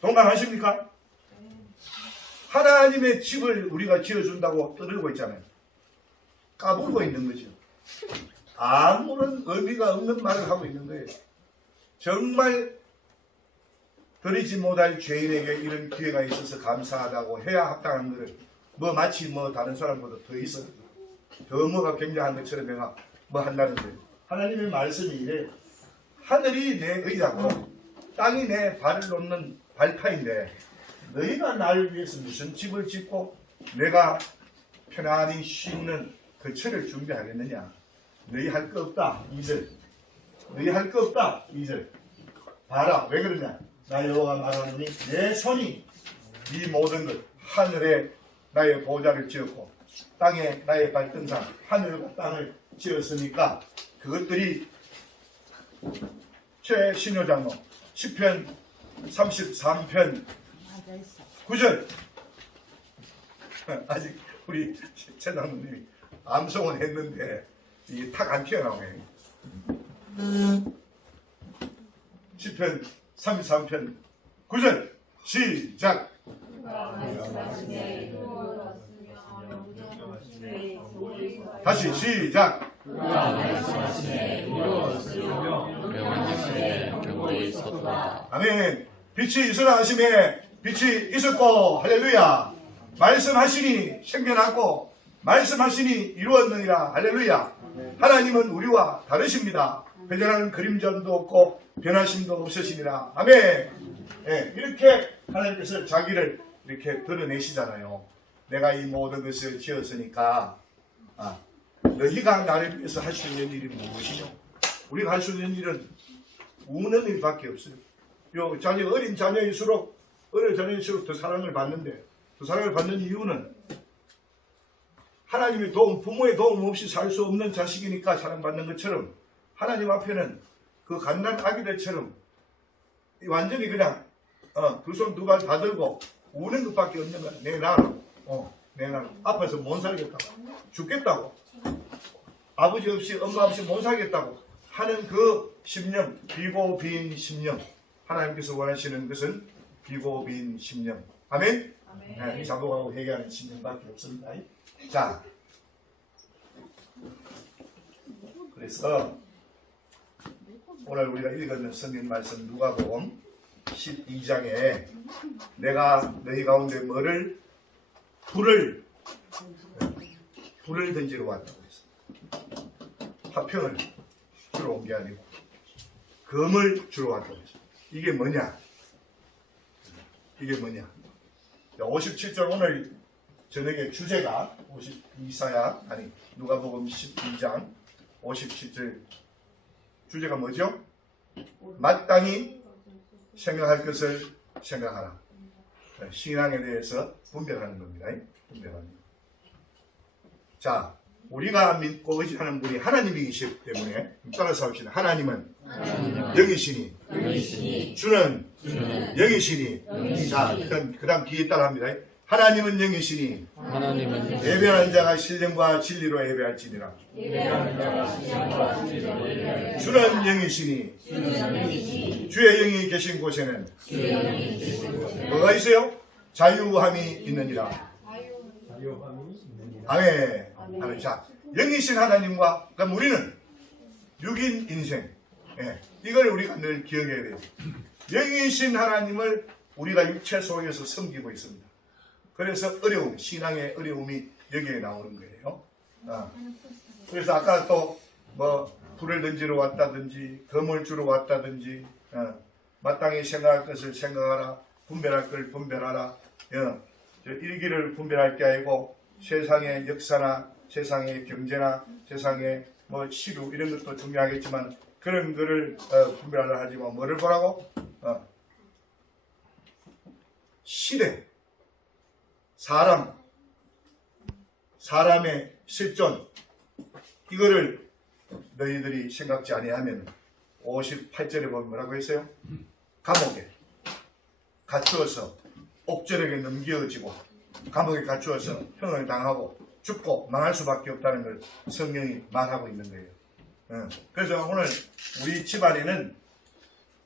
동감하십니까? 하나님의 집을 우리가 지어준다고 떠들고 있잖아요. 까불고 있는 거죠. 아무런 의미가 없는 말을 하고 있는 거예요. 정말 드리지 못할 죄인에게 이런 기회가 있어서 감사하다고 해야 합당한 것을 마치 다른 사람보다 더 있어. 더 뭐가 굉장한 것처럼 내가 한다는데 하나님의 말씀이 이래. 하늘이 내 의자고 땅이 내 발을 놓는 발파인데 너희가 나를 위해서 무슨 집을 짓고 내가 편안히 쉬는 그 처를 준비하겠느냐. 너희 할 거 없다. 2절. 너희 할 거 없다. 2절. 봐라. 왜 그러냐. 나 여호와 말하노니 내 손이 이 모든 것 하늘에 나의 보좌를 지었고 땅에 나의 발등상 하늘과 땅을 지었으니까 그것들이 최신효장로 10편 33편 9절. 아직 우리 최장로님이 암송은 했는데 이게 탁 안 튀어나오네. 10편 33편 9절 시작. 다시 시작. 아멘. 빛이 있으라 하심에 빛이 있었고 할렐루야. 말씀하시니 생겨났고 말씀하시니 이루었느니라. 할렐루야. 하나님은 우리와 다르십니다. 회전하는 그림자도 없고 변하심도 없으시니라. 아멘. 예, 이렇게 하나님께서 자기를 이렇게 드러내시잖아요. 내가 이 모든 것을 지었으니까 너희가 나를 위해서 할 수 있는 일이 무엇이냐? 우리가 할 수 있는 일은 우는 일밖에 없어요. 요 자녀 어린 자녀일수록 더 사랑을 받는데, 그 사랑을 받는 이유는 하나님의 도움, 부모의 도움 없이 살 수 없는 자식이니까 사랑받는 것처럼, 하나님 앞에는 그 갓난 아기들처럼 완전히 그냥 두 손 두 발 다 들고 우는 것밖에 없는 거야. 내 나라 아파서 못 살겠다고, 죽겠다고, 아버지 없이 엄마 없이 못 살겠다고 하는 그 심령, 비고 빈 심령. 하나님께서 원하시는 것은 비고 빈 심령. 아멘? 네, 이 자복하고 회개하는 심령밖에 없습니다. 자, 그래서 오늘 우리가 읽은 성경 말씀 누가복음 12장에 내가 너희 가운데 뭐를 불을 던지러 왔다고 했어. 화평을 주러 온 게 아니고 검을 주러 왔다고 했어. 이게 뭐냐? 57절 오늘 저녁에 주제가 누가복음 12장 57절 주제가 뭐죠? 마땅히 생각할 것을 생각하라. 신앙에 대해서 분별하는 겁니다. 분별하는 것. 자, 우리가 믿고 의지하는 분이 하나님이시기 때문에 따라서 합시다. 하나님은 영이시니 주는 영이시니. 자, 그 다음 뒤에 따라 합니다. 하나님은 영이시니 예배하는 자가 신령과 진리로 예배할지니라. 주는 영이시니 주의 영이 계신 곳에는 뭐가 있어요? 자유함이 있느니라. 아멘. 자, 영이신 하나님과, 그럼 우리는 육인 인생, 이걸 우리가 늘 기억해야 돼요. 영이신 하나님을 우리가 육체 속에서 섬기고 있습니다. 그래서 신앙의 어려움이 여기에 나오는 거예요. 그래서 아까 또 불을 던지러 왔다든지 검을 주러 왔다든지 마땅히 생각할 것을 생각하라, 분별할 걸 분별하라. 일기를 분별할 게 아니고 세상의 역사나 세상의 경제나 세상의 시류 이런 것도 중요하겠지만 그런 거를 분별하라 하지만 뭐를 보라고? 시대, 사람의 실존, 이거를 너희들이 생각지 아니하면 58절에 보면 뭐라고 했어요? 감옥에 갇히어서 옥절에게 넘겨지고 감옥에 갇히어서 형을 당하고 죽고 망할 수밖에 없다는 걸 성경이 말하고 있는 거예요. 그래서 오늘 우리 집안에는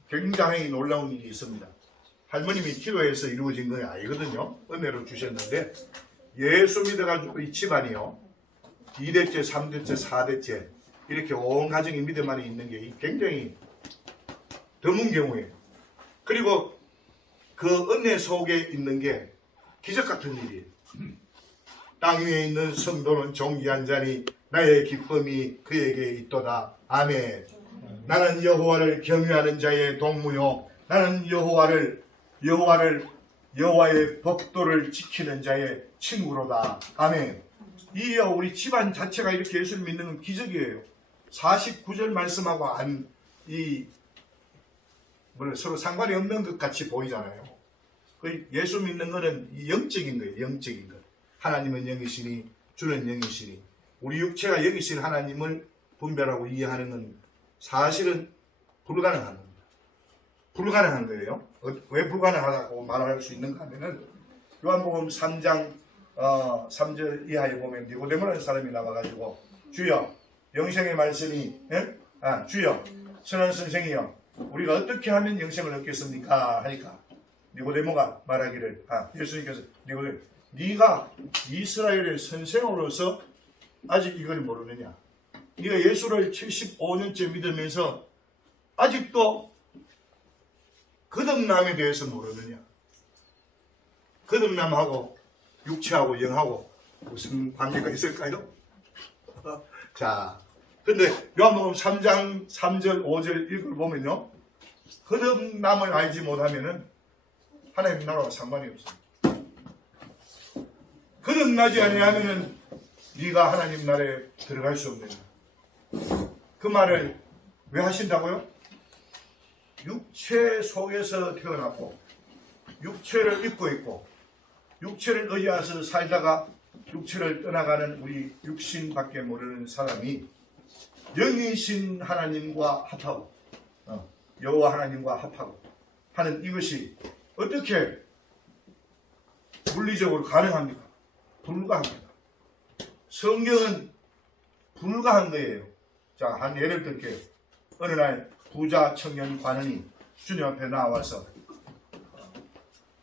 굉장히 놀라운 일이 있습니다. 할머님이 기도해서 이루어진 건 아니거든요. 은혜로 주셨는데 예수 믿어가지고 이 집안이요 2대째, 3대째, 4대째 이렇게 온 가정이 믿음 안에 있는 게 굉장히 드문 경우예요. 그리고 그 은혜 속에 있는 게 기적 같은 일이에요. 땅 위에 있는 성도는 존귀한 자니 나의 기쁨이 그에게 있도다. 아멘. 나는 여호와를 경외하는 자의 동무요 나는 여호와의 법도를 지키는 자의 친구로다. 아멘. 이어 우리 집안 자체가 이렇게 예수를 믿는 건 기적이에요. 49절 말씀하고 서로 상관이 없는 것 같이 보이잖아요. 예수 믿는 것은 영적인 거예요. 영적인 것. 하나님은 영이시니 주는 영이시니 우리 육체가 영이신 하나님을 분별하고 이해하는 건 사실은 불가능한 겁니다. 불가능한 거예요. 왜 불가능하다고 말할 수 있는가 하면은 요한복음 3장 3절 이하에 보면 니고데모라는 사람이 나와가지고 주여 영생의 말씀이 주여 선한 선생이여 우리가 어떻게 하면 영생을 얻겠습니까? 하니까 니고데모가 말하기를 예수님께서 니고데모 네가 이스라엘의 선생으로서 아직 이걸 모르느냐? 네가 예수를 75년째 믿으면서 아직도 거듭남에 대해서 모르느냐? 거듭남하고 육체하고 영하고 무슨 관계가 있을까요? 자, 근데 요한복음 3장 3절 5절 이걸 보면요, 거듭남을 알지 못하면은 하나님 나라와 상관이 없어요. 거듭나지 아니하면은 네가 하나님 나라에 들어갈 수 없는 거예요. 그 말을 왜 하신다고요? 육체 속에서 태어났고 육체를 입고 있고 육체를 의지해서 살다가 육체를 떠나가는 우리 육신밖에 모르는 사람이 영이신 하나님과 합하고 여호와 하나님과 합하고 하는 이것이 어떻게 물리적으로 가능합니까? 불가합니다. 성경은 불가한 거예요. 자, 한 예를 들게, 어느 날 부자 청년 관원이 주님 앞에 나와서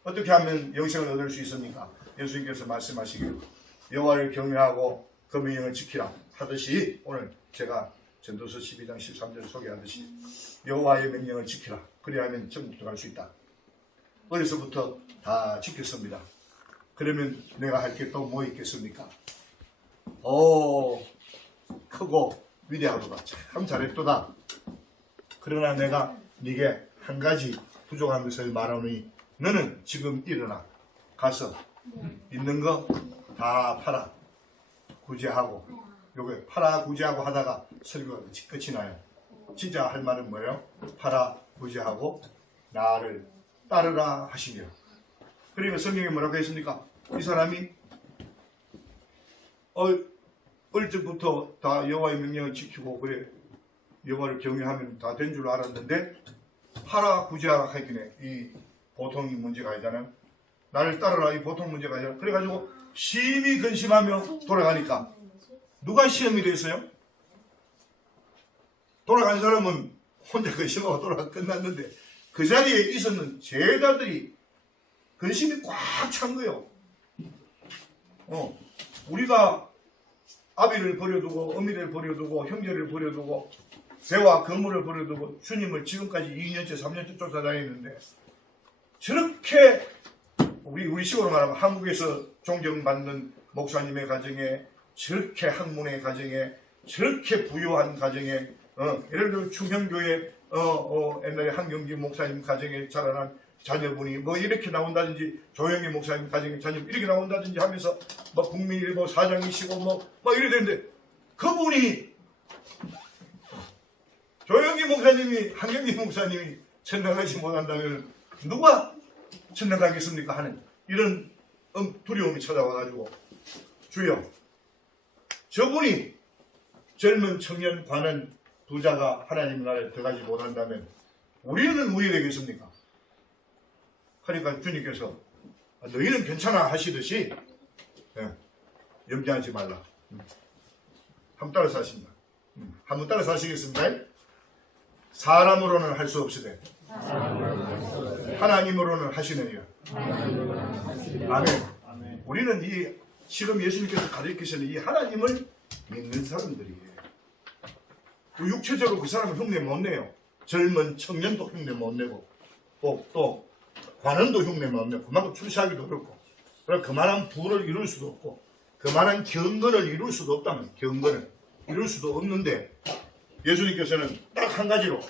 어떻게 하면 영생을 얻을 수 있습니까? 예수님께서 말씀하시기를 여호와를 경외하고 그 명령을 지키라 하듯이, 오늘 제가 전도서 12장 13절 소개하듯이 여호와의 명령을 지키라. 그래야만 천국 들어갈 수 있다. 어려서부터 다 지켰습니다. 그러면 내가 할 게 또 뭐 있겠습니까? 크고 위대하도다. 참 잘했도다. 그러나 내가 네게 한 가지 부족한 것을 말하노니 너는 지금 일어나 가서 있는 거 다 팔아 구제하고, 요게 팔아 구제하고 하다가 설교가 끝이 나요. 진짜 할 말은 뭐예요? 팔아 구제하고 나를 따르라 하시며. 그러니까 성경에 뭐라고 했습니까? 이 사람이 어릴 적부터 다 여호와의 명령을 지키고 그래 여호와를 경외하면 다 된 줄 알았는데, 팔아 구제하라 하기네 이 보통이 문제가 아니잖아요. 나를 따르라 이 보통 문제가 아니라. 그래가지고 심히 근심하며 돌아가니까 누가 시험이 됐어요? 돌아간 사람은 혼자 근심하고 돌아가 끝났는데 그 자리에 있었는 제자들이 근심이 꽉 찬 거예요. 우리가 아비를 버려두고 어미를 버려두고 형제를 버려두고 배와 거물을 버려두고 주님을 지금까지 2년째 3년째 쫓아다니는데, 저렇게 우리식으로 말하면 한국에서 존경받는 목사님의 가정에, 저렇게 학문의 가정에, 저렇게 부유한 가정에, 예를 들어 충현교회 옛날에 한경기 목사님 가정에 자라난 자녀분이 뭐 이렇게 나온다든지, 조영기 목사님 가정에 자녀 이렇게 나온다든지 하면서 뭐 국민일보 사장이시고 뭐 이래 되는데, 그분이 조영기 목사님이 한경기 목사님이 천당 가지 못한다면 누가 천당 가겠습니까 하는 이런 두려움이 찾아와가지고, 주여 저분이 젊은 청년 관원 부자가 하나님 나라에 들어가지 못한다면 우리는 우리 되겠습니까? 그러니까 주님께서 너희는 괜찮아 하시듯이 염려하지 말라. 한번 따라서 하십니다. 한번 따라서 하시겠습니다. 사람으로는 할 수 없으되 하나님으로는 하시느니라. 아멘. 우리는 지금 예수님께서 가르치시는 이 하나님을 믿는 사람들이에요. 육체적으로 그 사람은 흉내 못 내요. 젊은 청년도 흉내 못 내고 또 관원도 흉내 못 내고 그만큼 출세하기도 어렵고, 그만한 부를 이룰 수도 없고 그만한 경건을 이룰 수도 없다면 경건을 이룰 수도 없는데, 예수님께서는 딱 한 가지로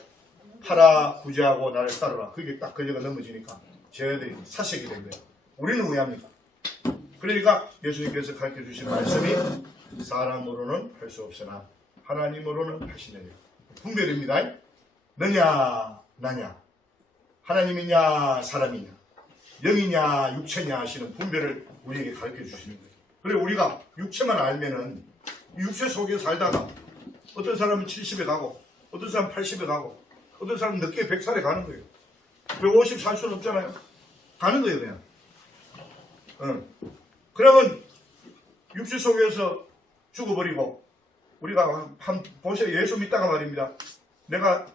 팔아 구제하고 나를 따르라. 그게 딱 걸려가 넘어지니까 쟤네들이 사색이 된 거예요. 우리는 왜 합니까? 그러니까 예수님께서 가르쳐 주신 말씀이 사람으로는 할 수 없으나 하나님으로는 하시느니라. 분별입니다. 너냐 나냐, 하나님이냐 사람이냐, 영이냐 육체냐 하시는 분별을 우리에게 가르쳐 주시는 거예요. 그리고 우리가 육체만 알면은 육체 속에 살다가 어떤 사람은 70에 가고 어떤 사람은 80에 가고 어떤 사람은 늦게 100살에 가는 거예요. 150 살 수는 없잖아요. 가는 거예요 그냥. 그러면 육체 속에서 죽어버리고, 우리가 보세요. 예수 믿다가 말입니다. 내가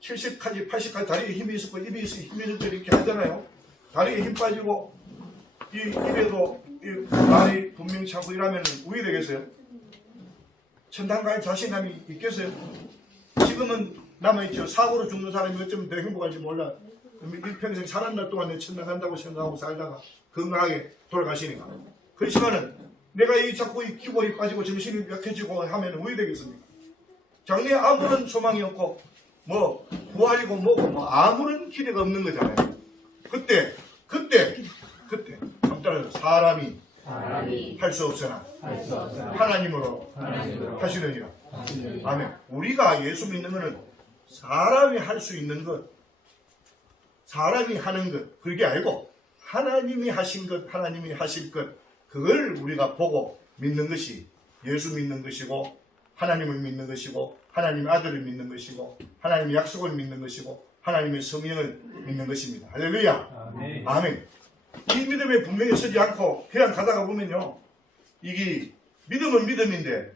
70까지 80까지 다리에 힘이 있었고 입에 힘이 있을 때 이렇게 하잖아요. 다리에 힘 빠지고 입에도 말이 분명치 않고 이러면 우리 되겠어요? 천당 갈 자신감이 있겠어요? 지금은 남아있죠. 사고로 죽는 사람이 어쩌면 더 행복할지 몰라. 일평생 사는 날 동안 내 천당 간다고 생각하고 살다가 건강하게 돌아가시니까. 그렇지만은 내가 자꾸 이 기골이 빠지고 정신이 약해지고 하면 왜 되겠습니까? 장래에 아무런 소망이 없고 뭐 부활이고 뭐고 뭐 아무런 기대가 없는 거잖아요. 그때 아무튼 사람이 할 수 없으나 하나님으로 하시느니라. 아멘. 우리가 예수 믿는 것은 사람이 할 수 있는 것, 사람이 하는 것, 그게 아니고 하나님이 하신 것, 하나님이 하실 것, 그걸 우리가 보고 믿는 것이 예수 믿는 것이고, 하나님을 믿는 것이고, 하나님의 아들을 믿는 것이고, 하나님의 약속을 믿는 것이고, 하나님의 성령을 믿는 것입니다. 할렐루야. 아멘. 이 믿음에 분명히 서지 않고 그냥 가다가 보면요, 이게 믿음은 믿음인데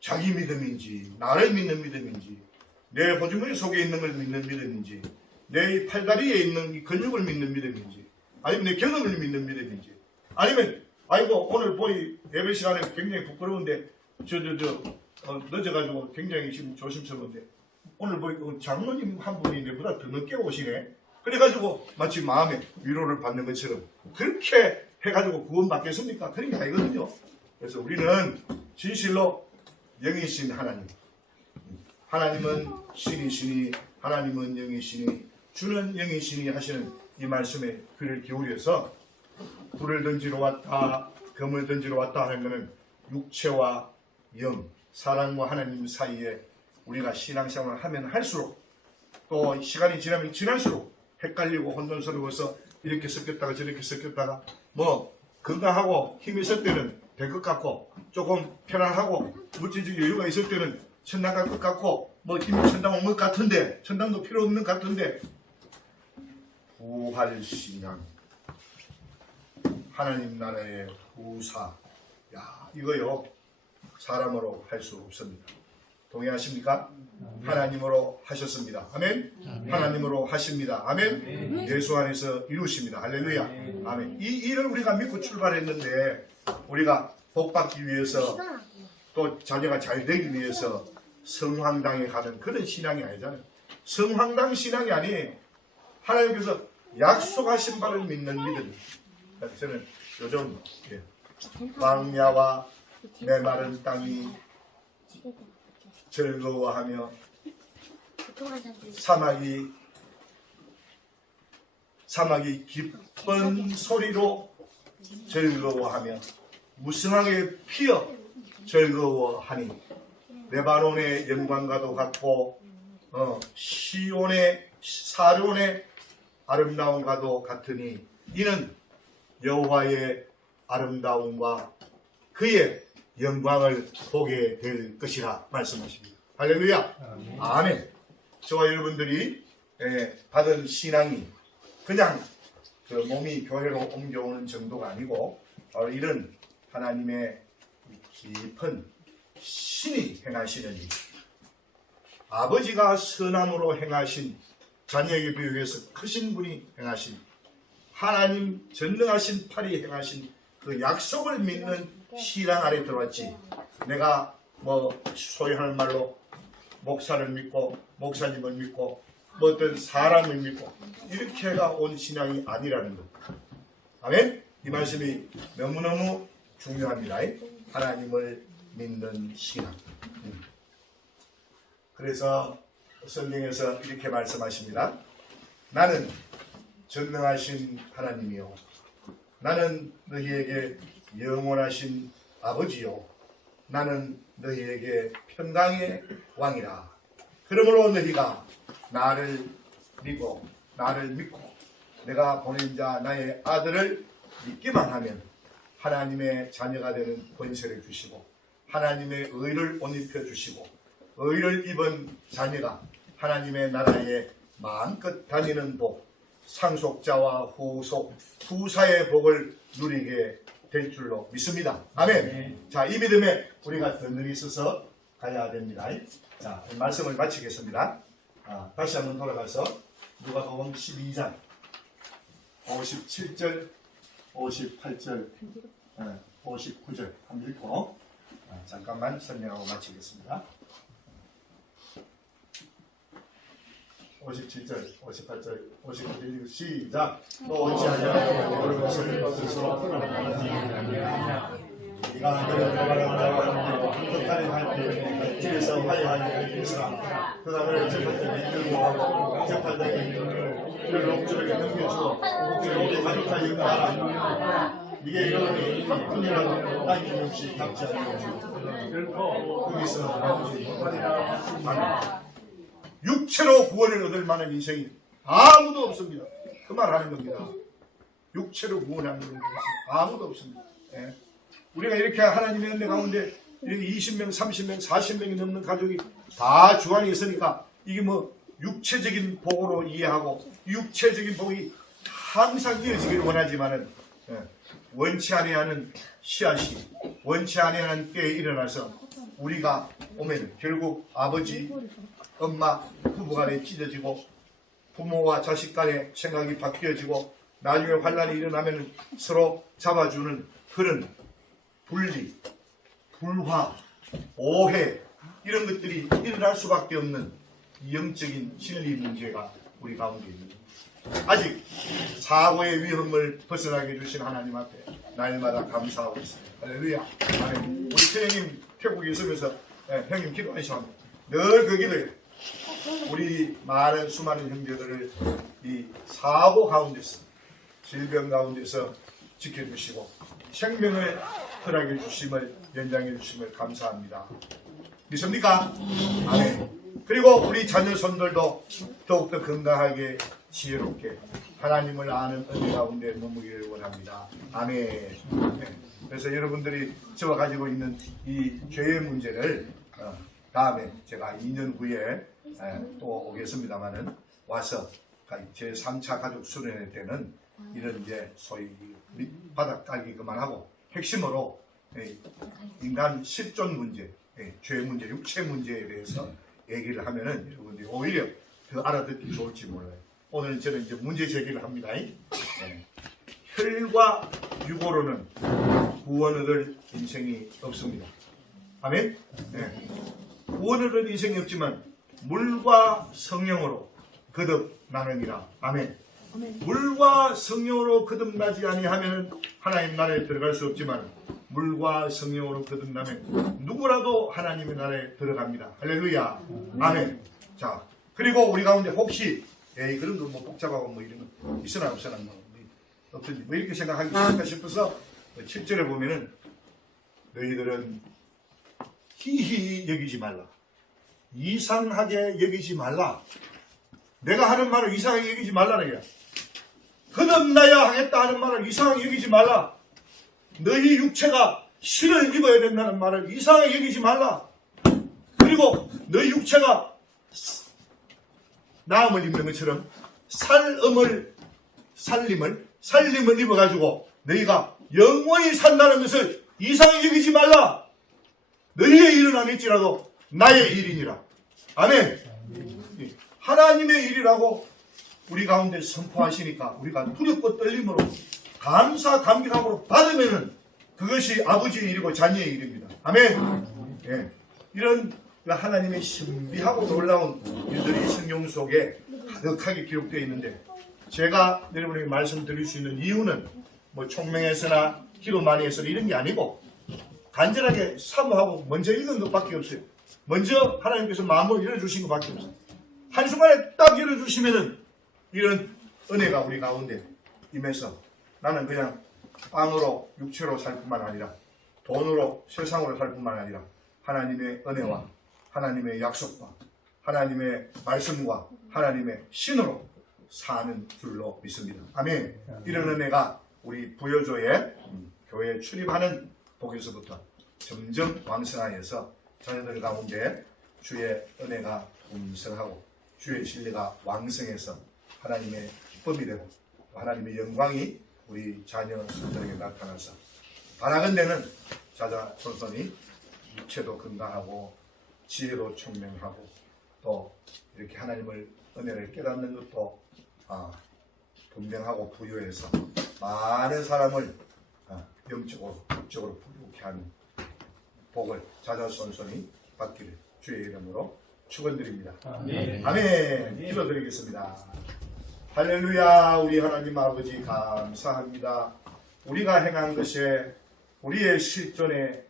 자기 믿음인지, 나를 믿는 믿음인지, 내 보증머리 속에 있는 걸 믿는 믿음인지, 내 팔다리에 있는 이 근육을 믿는 믿음인지, 아니면 내 경험을 믿는 믿음인지, 아니면 아이고 오늘 보이 예배 시간에 굉장히 부끄러운데 늦어가지고 굉장히 지금 조심스러운데 오늘 보이 장로님 한 분이 내보다 더 늦게 오시네. 그래가지고 마치 마음에 위로를 받는 것처럼 그렇게 해가지고 구원받겠습니까? 그런 게 아니거든요. 그래서 우리는 진실로 영이신 하나님, 하나님은 신이시니 하나님은 영이시니 주는 영이시니 하시는 이 말씀에 귀를 기울여서 불을 던지러 왔다, 금을 던지러 왔다 하는 것은 육체와 영, 사랑과 하나님 사이에 우리가 신앙생활을 하면 할수록 또 시간이 지나면 지날수록 헷갈리고 혼돈스러워서 이렇게 섞였다가 저렇게 섞였다가 뭐 건강하고 힘이 있을 때는 될 것 같고 조금 편안하고 물질적 여유가 있을 때는 천당 갈 것 같고 뭐 이미 천당 온 것 같은데 천당도 필요 없는 것 같은데 부활신앙 하나님 나라의 후사, 야 이거요 사람으로 할 수 없습니다. 동의하십니까? 하나님으로 하셨습니다. 아멘. 하나님으로 하십니다. 아멘. 예수 안에서 이루십니다. 할렐루야. 아멘. 이 일을 우리가 믿고 출발했는데 우리가 복받기 위해서 또 자녀가 잘 되기 위해서 성황당에 가는 그런 신앙이 아니잖아요. 성황당 신앙이 아니 하나님께서 약속하신 바를 믿는 믿음. 저는 요즘 광야와 메마른 땅이 즐거워하며 사막이 기쁜 소리로 즐거워하며 무성하게 피어 즐거워하니 레바논의 영광과도 같고 사론의 아름다움과도 같으니 이는 여호와의 아름다움과 그의 영광을 보게 될 것이라 말씀하십니다. 할렐루야. 아멘. 저와 여러분들이 받은 신앙이 그냥 그 몸이 교회로 옮겨오는 정도가 아니고 이런 하나님의 깊은 신이 행하시는 일, 아버지가 선함으로 행하신 자녀에게 비유해서 크신 분이 행하신 하나님 전능하신 팔이 행하신 그 약속을 믿는 신앙 안에 들어왔지. 내가 뭐 소유할 말로 목사를 믿고 목사님을 믿고 뭐 어떤 사람을 믿고 이렇게가 온 신앙이 아니라는 것. 아멘. 이 말씀이 너무너무 중요합니다. 하나님을 믿는 신앙. 그래서 성경에서 이렇게 말씀하십니다. 나는 전능하신 하나님이요 나는 너희에게 영원하신 아버지요 나는 너희에게 평강의 왕이라. 그러므로 너희가 나를 믿고 내가 보낸 자 나의 아들을 믿기만 하면 하나님의 자녀가 되는 권세를 주시고 하나님의 의를 옷 입혀 주시고 의를 입은 자녀가 하나님의 나라에 마음껏 다니는 복, 상속자와 후사의 복을 누리게 될 줄로 믿습니다. 아멘. 자, 이 믿음에 우리가 든든히 있어서 가야 됩니다. 자, 말씀을 마치겠습니다. 다시 한번 돌아가서 누가복음 12장 57절, 58절, 59절 한번 읽고 잠깐만 설명하고 마치겠습니다. 57절, 58절, 59절 시작. 또 어찌하냐 여러분 것을 스스로 풀어나가지 아니하냐 네가 너를 바라보고 한뜻하리 할때 집에서 화해하는 일이라 그다음에 재판장에 이끌고 재판장에 이를 옥주에게 넘겨주고 옥주를 우리 가족과 영가하라. 이게 여러분이 분이라고 남김 없이 닥지 않고 거기서 아버지 육체로 구원을 얻을 만한 인생이 아무도 없습니다. 그 말 하는 겁니다. 육체로 구원하는 것이 아무도 없습니다. 예. 우리가 이렇게 하나님의 은혜 가운데 이렇게 20명, 30명, 40명이 넘는 가족이 다 주안에 있으니까 이게 뭐 육체적인 복으로 이해하고 육체적인 복이 항상 이어지기를 원하지만은 원치 아니하는 씨앗이 원치 아니하는 때에 일어나서 우리가 오면 결국 아버지, 엄마, 부부 간에 찢어지고 부모와 자식 간에 생각이 바뀌어지고 나중에 환란이 일어나면 서로 잡아주는 그런 분리, 불화, 오해 이런 것들이 일어날 수밖에 없는 영적인 진리 문제가 우리 가운데 있는 겁니다. 아직 사고의 위험을 벗어나게 해주신 하나님 앞에 날마다 감사하고 있습니다. 할렐루야. 아멘. 우리 태형님 태국에 있으면서 형님 기도하시면 늘 그 길을 우리 많은 수많은 형제들을 이 사고 가운데서 질병 가운데서 지켜주시고 생명을 허락해 주심을 연장해 주심을 감사합니다. 믿습니까? 아멘. 그리고 우리 자녀 손들도 더욱더 건강하게 지혜롭게 하나님을 아는 은혜 가운데 머무기를 원합니다. 아멘. 네. 그래서 여러분들이 저와 가지고 있는 이 죄의 문제를 다음에 제가 2년 후에 또 오겠습니다만은 와서 제 3차 가족 수련회 때는 이런 이제 소위 바닥 깔기 그만하고 핵심으로 인간 실존 문제, 죄 문제, 육체 문제에 대해서 얘기를 하면은 여러분들이 오히려 더 알아듣기 좋을지 몰라요. 오늘 저는 이제 문제 제기를 합니다. 혈과 육으로는 구원을 얻을 인생이 없습니다. 아멘? 구원을 얻을 인생이 없지만 물과 성령으로 거듭나느니라. 아멘. 물과 성령으로 거듭나지 아니하면 하나님 나라에 들어갈 수 없지만 물과 성령으로 거듭나면 누구라도 하나님의 나라에 들어갑니다. 할렐루야. 아멘. 자, 그리고 우리 가운데 혹시 그런 거 뭐 복잡하고 뭐 이런 거 있으나 없으나 뭐 어떤지 뭐 이렇게 생각하기 싫을까 싶어서 7절에 보면은 너희들은 희희 여기지 말라. 이상하게 여기지 말라. 내가 하는 말을 이상하게 여기지 말라는 거야. 거듭나야 하겠다 하는 말을 이상하게 여기지 말라. 너희 육체가 실을 입어야 된다는 말을 이상하게 여기지 말라. 그리고 너희 육체가 나음을 입는 것처럼 살림을 입어가지고 너희가 영원히 산다는 것을 이상하게 여기지 말라. 너희의 일은 아닐지라도 나의 일이니라. 아멘. 하나님의 일이라고 우리 가운데 선포하시니까 우리가 두렵고 떨림으로 감사 감격함으로 받으면은 그것이 아버지의 일이고 자녀의 일입니다. 아멘. 예. 이런 하나님의 신비하고 놀라운 일들이 성경 속에 가득하게 기록되어 있는데 제가 여러분에게 말씀드릴 수 있는 이유는 뭐 총명해서나 기도 많이 해서 이런 게 아니고 간절하게 사모하고 먼저 읽은 것밖에 없어요. 먼저 하나님께서 마음을 열어주신 것밖에 없어요. 한순간에 딱 열어주시면은 이런 은혜가 우리 가운데 임해서 나는 그냥 빵으로 육체로 살 뿐만 아니라 돈으로 세상으로 살 뿐만 아니라 하나님의 은혜와 하나님의 약속과 하나님의 말씀과 하나님의 신으로 사는 줄로 믿습니다. 아멘. 이런 은혜가 우리 부여조에 교회에 출입하는 복에서부터 점점 왕성하여서 자녀들 가운데 주의 은혜가 풍성하고 주의 신뢰가 왕성해서 하나님의 기쁨이 되고 하나님의 영광이 우리 자녀 손들에게 나타나서 바라건대는 자자 손손이 육체도 건강하고 지혜도 총명하고 또 이렇게 하나님을 은혜를 깨닫는 것도 분명하고 부유해서 많은 사람을 영적으로 육적으로 부유케 하는 복을 자자손손이 받기를 주의 이름으로 축원드립니다. 아멘. 기도드리겠습니다. 할렐루야. 우리 하나님 아버지 감사합니다. 우리가 행한 것에 우리의 실존에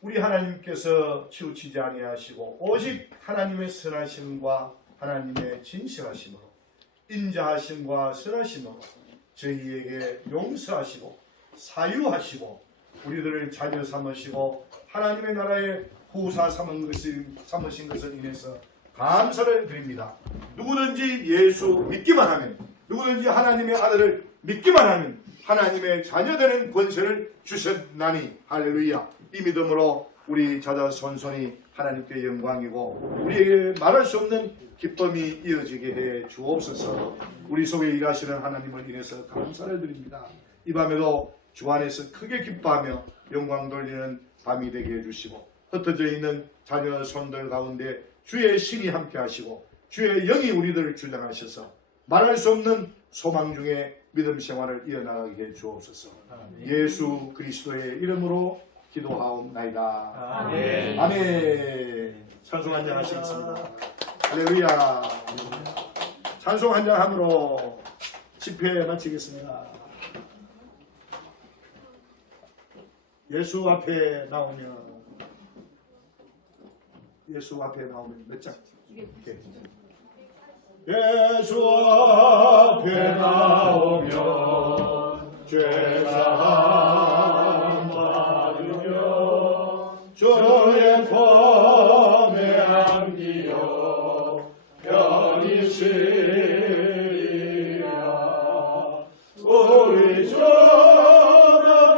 우리 하나님께서 치우치지 아니하시고 오직 하나님의 선하심과 하나님의 진실하심으로 인자하심과 선하심으로 저희에게 용서하시고 사유하시고 우리들을 자녀 삼으시고 하나님의 나라의 후사 삼으신 것을 인해서 감사를 드립니다. 누구든지 예수 믿기만 하면, 누구든지 하나님의 아들을 믿기만 하면 하나님의 자녀되는 권세를 주셨나니 할렐루야. 이 믿음으로 우리 자자손손이 하나님께 영광이고 우리에게 말할 수 없는 기쁨이 이어지게 해 주옵소서. 우리 속에 일하시는 하나님을 인해서 감사를 드립니다. 이 밤에도 주 안에서 크게 기뻐하며 영광 돌리는 밤이 되게 해주시고 흩어져 있는 자녀 손들 가운데 주의 신이 함께 하시고 주의 영이 우리들을 주장하셔서 말할 수 없는 소망 중에 믿음 생활을 이어나가게 해 주옵소서. 예수 그리스도의 이름으로 기도하옵나이다. 아멘. 아멘. 찬송 한장 하시겠습니다. 할렐루야. 찬송 한장 함으로 집회 마치겠습니다. 예수 앞에 나오면 몇 장? 이렇게. 예수 앞에 나오면 죄사함 받으며 주의 품에 안기어 편히 쉬리라. 우리 주를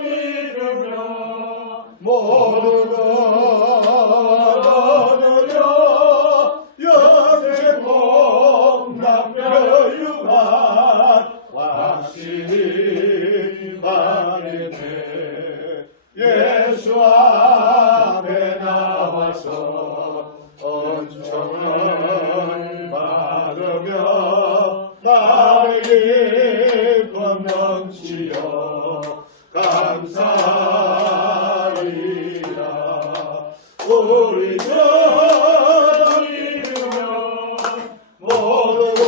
믿으며 모든 것 얻으려 영생 복남별유한 확신이 바르네. 예수 앞에 나와서 은총을 받으며 나의 기쁨 넘치어 감사리라. 우리 주 믿으며 모든 것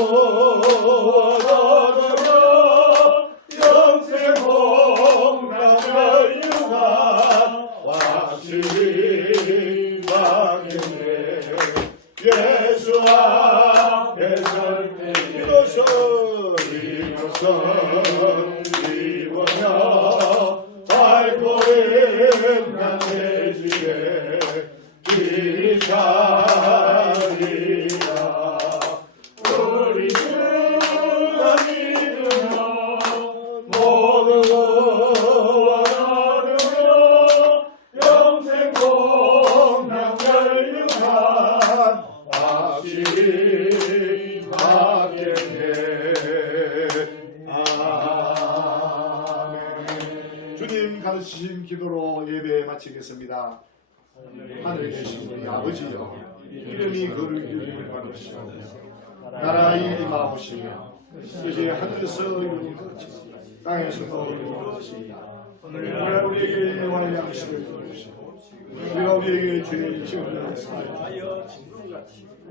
얻으며 영생 복남을 유한 확실히 막이네. 예수 앞에 설 때 일어선 입으며 발걸음 강해지게 길이 가리라. 우리 주가 믿으며 모든 것 얻으며 영생 복남을 유한 확실히 막겠네. 아멘. 주님 가르치신 기도로 예배 마치겠습니다. 하늘에 계신 우리 아버지여, 이름이 거룩히 받으시옵소서. 나라의 임하옵시며 뜻이 하늘에서 이루어진 같이 땅에서도 이루어지이다. 오늘 우리에게 영원한 양식을 주시고 우리가 우리에게 죄를 지으려 사하여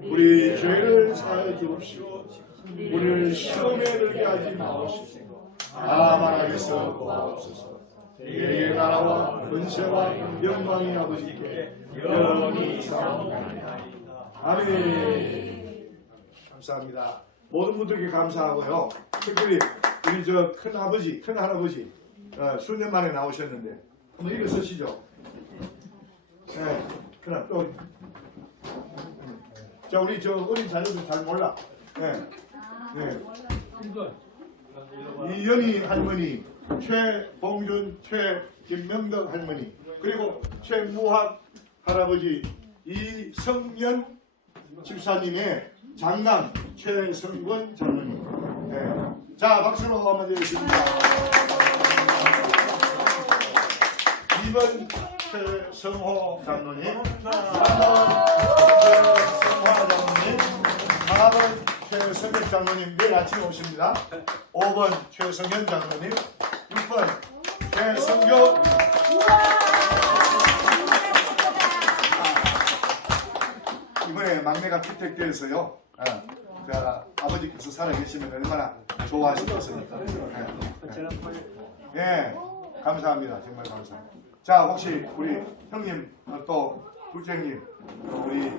우리 죄를 사하여 주옵시고 우리를 시험에 들게 하지 마옵시고 다만하게서 구하옵소서. 우리의 나라와 권세와 영광이 아버지께 영원히 있사옵나이다. 아멘. 감사합니다. 모든 분들께 감사하고요. 특별히 우리 저 큰아버지, 큰할아버지 수년 만에 나오셨는데 한번 일어서시죠. 네, 그럼 또 자, 우리 저 어린 자녀들 잘 몰라. 네. 네. 이연희 할머니, 최봉준, 김명덕 할머니, 그리고 최무학 할아버지, 이성년 집사님의 장남 최성권 장로님. 네. 자, 박수로 한번 해주십니다. 2번 최성호 장로님, 3번 최성화 장로님, 4번 최성혁 장로님 내일 아침에 오십니다. 5번 최성현 장로님, 6번 최성교. 이번에 막내가 피택돼서요. 아버지께서 살아계시면 얼마나 좋아하시겠습니까? 예. 감사합니다. 정말 감사합니다. 자, 혹시 우리 형님 또 둘째님 우리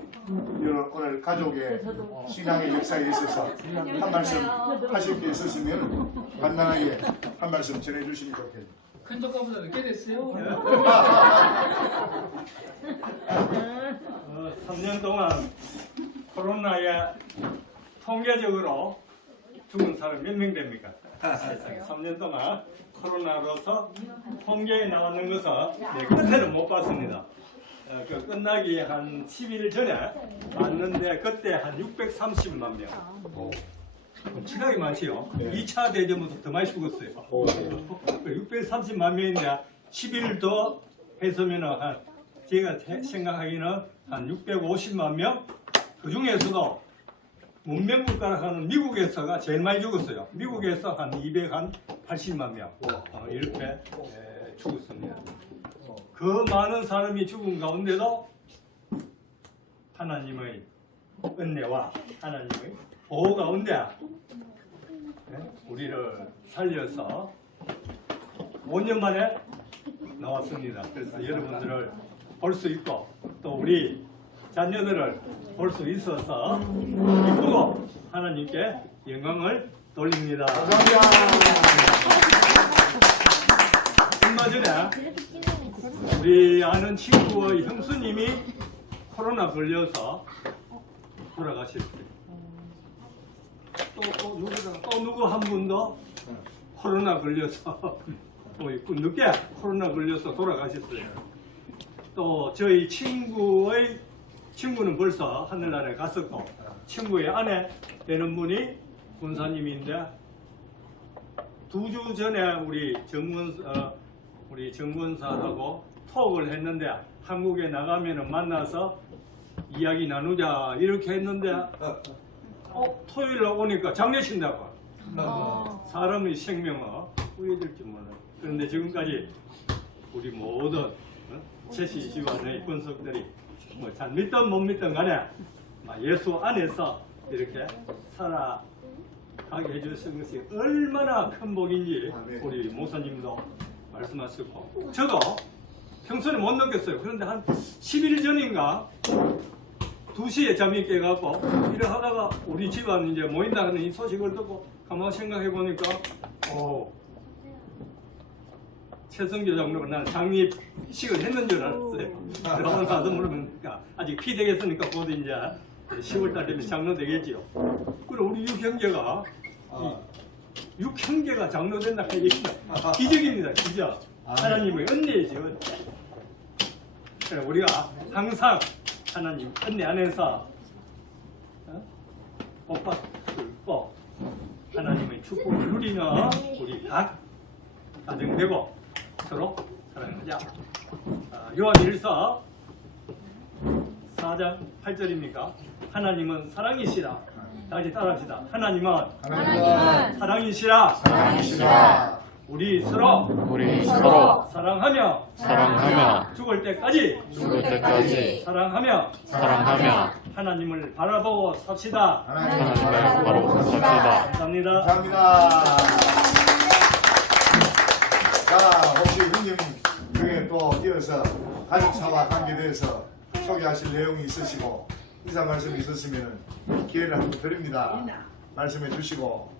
오늘 가족의 신앙의 역사에 있어서 한 말씀 하실 게 있으시면 간단하게 한 말씀 전해주시면 좋겠습니다. 큰 조카보다 늦게 됐어요. 3년 동안 코로나에 통계적으로 죽은 사람 몇 명 됩니까? 세상에 3년 동안 코로나로서 통계에 나왔는 것은 끝에는 못 봤습니다. 그 끝나기 한 10일 전에 봤는데 그때 한 630만 명. 엄청나게 많지요. 2차 대전부터 더 많이 죽었어요. 630만 명인데 10일 더 했으면 한 제가 생각하기는 한 650만 명. 그 중에서도 문명국가라 하는 미국에서가 제일 많이 죽었어요. 미국에서 한 280만 명 이렇게 죽었습니다. 그 많은 사람이 죽은 가운데도 하나님의 은혜와 하나님의 보호 가운데 우리를 살려서 5년 만에 나왔습니다. 그래서 여러분들을 볼 수 있고 또 우리 자녀들을 볼 수 있어서 기쁘고 하나님께 영광을 돌립니다. 감사합니다. 얼마 전에 우리 아는 친구의 형수님이 코로나 걸려서 돌아가셨어요. 또 누구 한 분도 코로나 걸려서 늦게 코로나 걸려서 돌아가셨어요. 또 저희 친구는 벌써 하늘나라에 갔었고 친구의 아내 되는 분이 군사님인데 2주 전에 우리 정문사하고 톡을 했는데 한국에 나가면은 만나서 이야기 나누자 이렇게 했는데 토요일에 오니까 장례신다고. 사람의 생명은 후회될지 몰라요. 그런데 지금까지 우리 모든 제시 집안의 분석들이 잘 믿든 못 믿든 간에 예수 안에서 이렇게 살아가게 해주신 것이 얼마나 큰 복인지 우리 목사님도 말씀하셨고 저도 평소에 못 느꼈어요. 그런데 한 10일 전인가 2시에 잠이 깨갖고 일을 하다가 우리 집안 이제 모인다는 이 소식을 듣고 가만히 생각해 보니까 최성교 장로가 나는 장립식을 했는 줄 알았어요. 그러고 나서 물으니까 아직 피 되겠으니까 곧 이제 10월달 되면 장로 되겠지요. 그리고 우리 육형제가 장로 된다 그 얘기가 기적입니다. 기적. 하나님의 은혜죠. 그래 우리가 항상 하나님 은혜 안에서 복받고 하나님의 축복을 누리는 우리 각 가정되고 서로 사랑하자. 요한일서 4장 8절입니까? 하나님은 사랑이시라. 다시 따라합시다. 하나님은 사랑이시라. 우리 서로 사랑하며 죽을 때까지 사랑하며 하나님을 바라보고 삽시다. 감사합니다. 감사합니다. 자, 혹시 형님 중에 또 이어서 가족사와 관계돼서 소개하실 내용이 있으시고 인사 말씀이 있으시면 기회를 한번 드립니다. 말씀해 주시고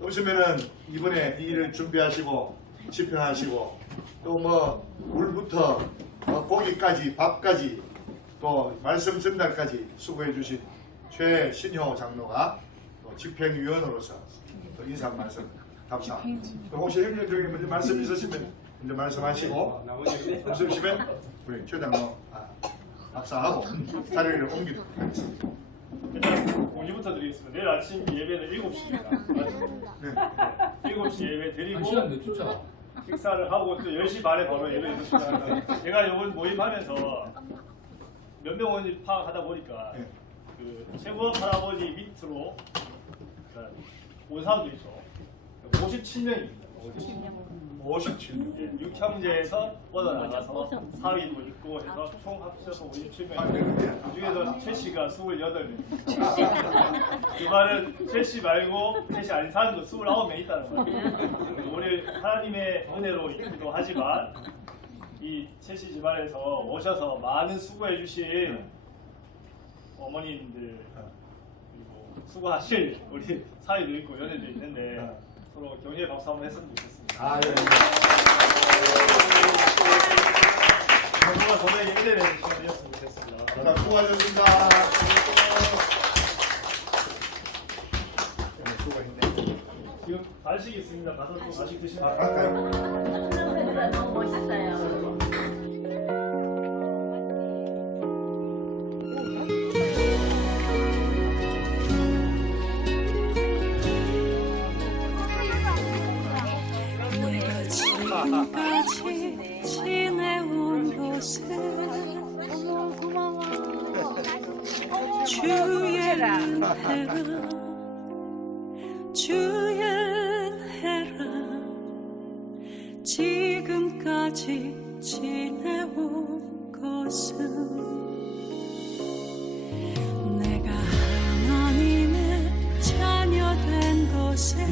오시면은 이번에 이 일을 준비하시고 집행하시고 또 뭐 물부터 고기까지 밥까지 또 말씀 전달까지 수고해 주신 최신효 장로가 또 집행위원으로서 또 인사 말씀 감사합니다. 또 혹시 형님 중에 먼저 말씀 있으시면 먼저 말씀하시고 없으시면 우리 최 장로 박사하고 자리를 옮기도록 하겠습니다. 일단 공지부터 드리겠습니다. 내일 아침 예배는 7시입니다. 7시 예배 드리고 시간 몇 주차? 식사를 하고 또 10시 반에 바로 예배를 드립니다. 제가 이번 모임하면서 몇 명 오는지 파악하다 보니까 그 최고업 할아버지 밑으로 온 사람도 있어. 57명입니다. 57명. 육형제에서 뻗어나가서 사위도 있고 해서 총 합쳐서 57명. 그 중에서 최 씨가 28명. 그 말은 최 씨 말고 최 씨 아닌 사람도 29명 있다는 거예요. 올해 오늘 하나님의 은혜로 있기도 하지만 이 채씨 집안에서 오셔서 많은 수고해 주신 어머님들 그리고 수고하실 우리 사이도 있고 연예도 있는데 서로 격려의 박수 한번 했으면 좋겠습니다. 아, 예. 정말 저에게 은혜를 시간이었으면 좋겠습니다. 자, 수고하셨습니다. 수고했네. 지금 간식 있습니다. 가서 또 간식 드시면 아, 갈까요? 너무 멋있어요. 내가 지금까지 지내온 곳에 주연해라 지금까지 지내온 곳은 내가 하나님의 자녀 된 곳에